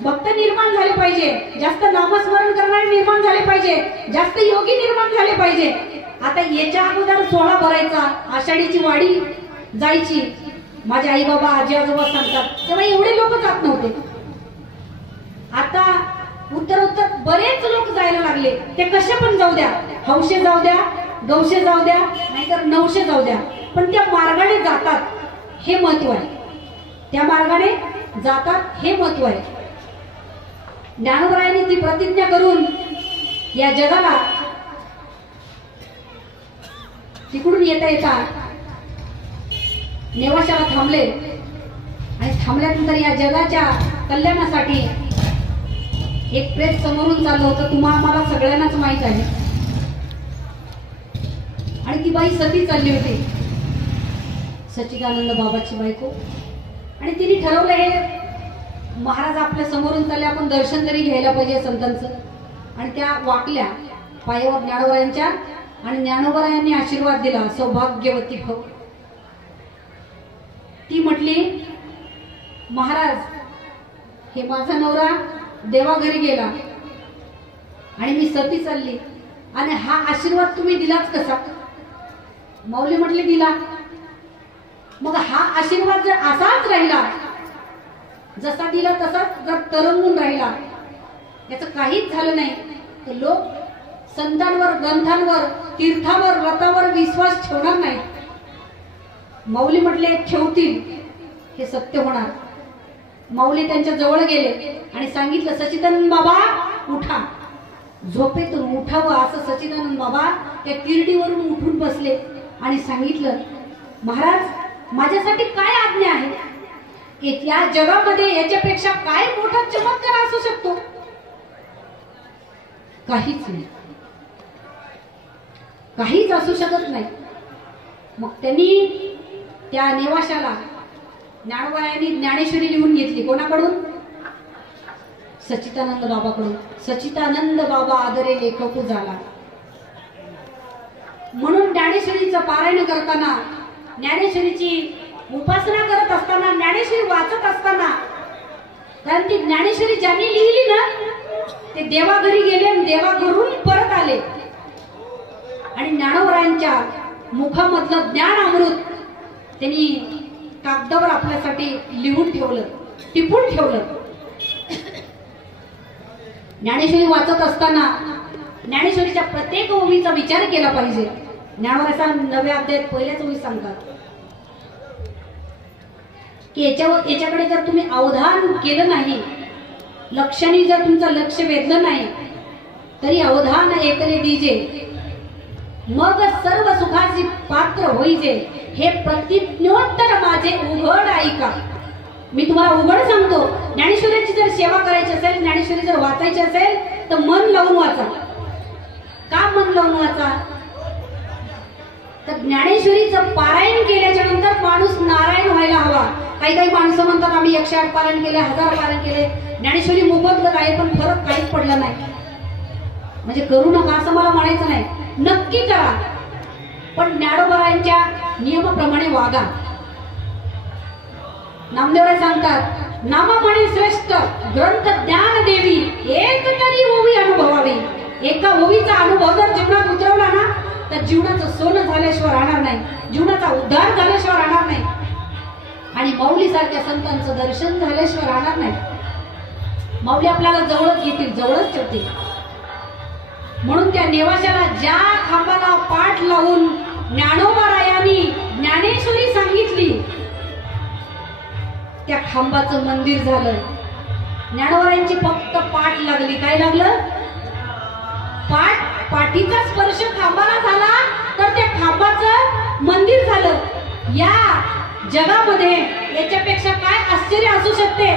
भक्त निर्माण झाले पाहिजे, जास्त नामस्मरण करणारे निर्माण झाले पाहिजे, जास्त योगी निर्माण झाले पाहिजे. आता याच्या अगोदर सोहळा भरायचा, आषाढीची वाडी जायची, माझे आई बाबा आजी आजोबा सांगतात, तेव्हा एवढे लोक जात नव्हते. आता उत्तरोत्तर बरेच लोक जायला लागले. ते कसे पण जाऊ द्या, हौशे जाऊ द्या, गौशे जाऊ द्या, नाहीतर नवशे जाऊ द्या, पण त्या मार्गाने जातात, हे महत्व आहे. त्या मार्गाने जातात हे महत्व आहे. ज्ञानोबरायांनी ती प्रतिज्ञा करून या जगाला तिकडून येता येता नेवाशाला थांबले आणि थांबल्यानंतर या जगाच्या कल्याणासाठी एक प्रेत समोरून चाललं होतं. तुम्हाला सगळ्यांनाच माहित आहे. आणि ती बाई सती चालली होती, सच्चिदानंद बाबाची बायको. आणि तिने ठरवलं हे महाराज आपल्या समोरून चालले, आपण दर्शन तरी घ्यायला पाहिजे संतांचं. आणि त्या वाकल्या पायावर ज्ञानोबरायांच्या आणि ज्ञानोबरायांनी आशीर्वाद दिला, सौभाग्यवती भव. ती म्हटली, महाराज हे माझा नवरा देवाघरी गेला आणि मी सती चालली आणि हा आशीर्वाद तुम्ही दिलाच कसा? माऊली म्हटले दिला. मग हा आशीर्वाद जर असाच राहिला, जसा दिला तसाच जर तरंगून राहिला, याचं काहीच झालं नाही, तर लोक संतांवर, ग्रंथांवर, तीर्थावर, व्रतावर विश्वास ठेवणार नाही. माऊली म्हटले ठेवतील, हे सत्य होणार. माऊली त्यांच्या जवळ गेले आणि सांगितलं, सच्चिदानंद बाबा उठा. झोपेतून उठावं असं सच्चिदानंद बाबा त्या तिरडीवरून उठून बसले आणि सांगितलं, महाराज माझ्यासाठी काय आज्ञा आहे? या जगामध्ये याच्यापेक्षा काय मोठा चमत्कार असू शकतो? काहीच नाही, काहीच असू शकत नाही. मग त्यांनी त्या नेवाशाला ज्ञानोबरायांनी ज्ञानेश्वरी लिहून घेतली. कोणाकडून? सच्चिदानंद बाबाकडून. सच्चिदानंद बाबा आदरे लेखक झाला. म्हणून ज्ञानेश्वरीचं पारायण करताना, ज्ञानेश्वरीची उपासना करत असताना, ज्ञानेश्वरी वाचत असताना, कारण ती ज्ञानेश्वरी ज्यांनी लिहिली ना ते देवाघरी गेले आणि देवाघरून परत आले आणि ज्ञानोबरायांच्या मुखामधलं ज्ञान अमृत त्यांनी कागदावर आपल्यासाठी लिहून ठेवलं, टिपून ठेवलं. ज्ञानेश्वरी वाचत असताना ज्ञानेश्वरीच्या प्रत्येक ओवीचा विचार केला पाहिजे. ज्ञानोबराचा नव्या अध्यायात पहिल्याच ओवी सांगतात की याच्याकडे जर तुम्ही अवधान केलं नाही, लक्षाने जर तुमचं लक्ष वेधलं नाही, तरी अवधान ऐकले दीजे, मग सर्व सुखाची पात्र होईजे, हे प्रतिज्ञोत्तर माझे उघड ऐका. मी तुम्हाला उघड सांगतो, ज्ञानेश्वरीची जर सेवा करायची असेल, ज्ञानेश्वरी जर वाचायची असेल तर मन लावून वाचा. का मन लावून वाचा? तर ज्ञानेश्वरीचं पारायण केल्याच्या नंतर माणूस नारायण व्हायला हवा. काही माणसं म्हणतात आम्ही 108 पारायण केले, 1000 पारायण केले, ज्ञानेश्वरी मोफत आहे, पण फरक काहीच पडला नाही. म्हणजे करू नका असं मला म्हणायचं नाही, नक्की करा, पण ज्ञानोबरायांच्या नियमाप्रमाणे वागा. नामदेवराय सांगतात, नामाप्रमाणे श्रेष्ठ ग्रंथ ज्ञान देवी, एक तरी ओवी अनुभवावी. एका ओवीचा अनुभव जर जीवनात उतरवला ना तर जीवनाचं सोनं झाल्याशिवाय राहणार नाही, जीवनाचा उद्धार झाल्याशिवाय राहणार नाही आणि माऊली सारख्या संतांचं दर्शन झाल्याशिवाय राहणार नाही. माऊली आपल्याला जवळच घेतील, जवळच ठेवतील. म्हणून त्या नेवाशाला ज्या खांबाला पाठ लावून ज्ञानोबरायांनी ज्ञानेश्वरी सांगितली, त्या खांबाचं मंदिर झालं. ज्ञानोबरायांची फक्त पाठ लागली. काय लागलं? पाठीचा स्पर्श खांबाला झाला तर त्या खांबाचं मंदिर झालं. या जगामध्ये याच्यापेक्षा काय आश्चर्य असू शकते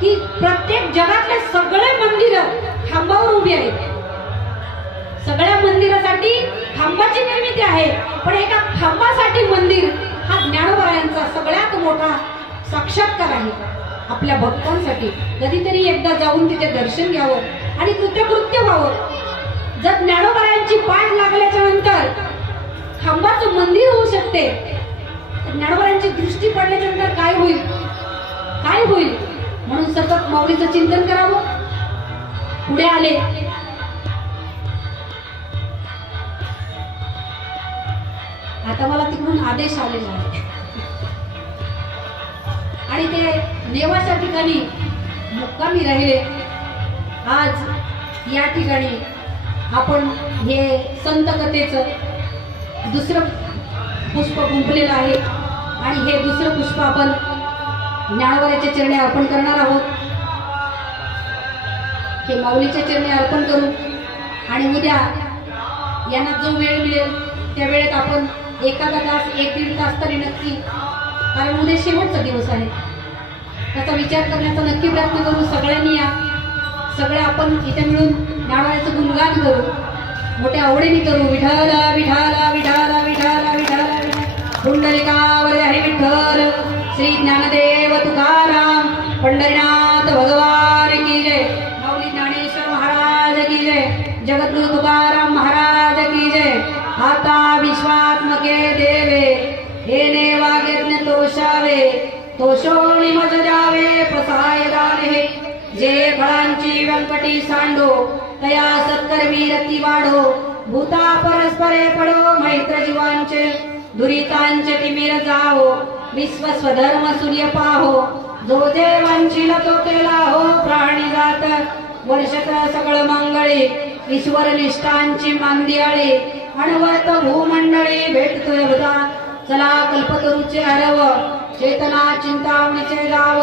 की प्रत्येक जगातले सगळे मंदिर खांबावर उभी आहेत. सगळ्या मंदिरासाठी खांबाची निर्मिती आहे, पण एका खांबासाठी मंदिर हा ज्ञानोबरायांचा सगळ्यात मोठा साक्षात्कार आहे. आपल्या भक्तांसाठी कधीतरी एकदा जाऊन तिथे दर्शन घ्यावं आणि कृत्यकृत्य व्हावं. जर ज्ञानोबरायांची पाठ लागल्याच्या नंतर खांबाचं मंदिर होऊ शकते, ज्ञानोबरायांची दृष्टी पडल्याच्या नंतर काय होईल, काय होईल? म्हणून सतत माऊलीचं चिंतन करावं. पुढे आले, आता मला तिकडून आदेश आलेला आहे आणि ते नेवाच्या ठिकाणी मुक्कामी राहिले. आज या ठिकाणी आपण हे संत कथेचं दुसरं पुष्प गुंफलेलं आहे आणि हे दुसरं पुष्प आपण ज्ञानोबाच्या चरणी अर्पण करणार आहोत. हे माऊलीच्या चरणी अर्पण करू आणि उद्या यांना जो वेळ मिळेल त्या वेळेत आपण एखादा तास 1-1.5 तास तरी नक्की, कारण उद्या शेवटचा दिवस आहे, त्याचा विचार करण्याचा नक्की प्रयत्न करू. सगळ्यांनी या, सगळे आपण इथे मिळून ज्ञानोबाचं गुणगान करू, मोठ्या आवडीने करू. विठ्ठल विठ्ठल विठ्ठल विठ्ठल विठ्ठल पुंडलिकावर हरी विठ्ठल. श्री ज्ञानदेव तुकाराम पंढरीनाथ भगवान की जय. माऊली ज्ञानेश्वर महाराज की जय. जगद्गुरु तुकाराम महाराज की जय. आता विश्वात्मके देवे हेने वागयज्ञ तोषावे, तोषोणी मज जावे पसाय दाने. जे फळांची व्यंकटी सांडो तया सत्कर्मी रती वाढो. भूता परस्परे पडो मैत्र जीवांचे, दुरितांचे तिमिर जाओ. विश्व स्वधर्म सूर्य पाहो, जो देवांची तो केला हो. प्राणी जात वर्षत्र सगळ मंगळे, ईश्वर निष्ठांची मांदियाळे. अणवत भूमंडळी भेटतोय बघा, चला कल्पतरूचे हरव. चेतना चिंतामणीचे गाव,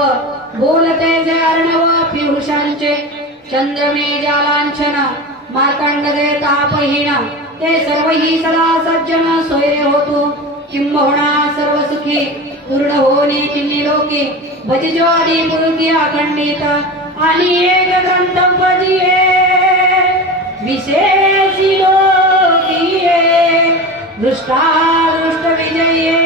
बोलते जे अर्णव पियुषांचे. चंद्रमे जालांछन मार्कंड दे तापहीन, ते सर्व ही सदा सज्जन सोयरे होतो. किंबहुना सर्व सुखी पूर्ण होनी किन्नी लोकी. भजजो आदि पुरुकी अखंडित आणि एक गंतव्य विशेषी लोकी. दृष्टा दृष्ट विजये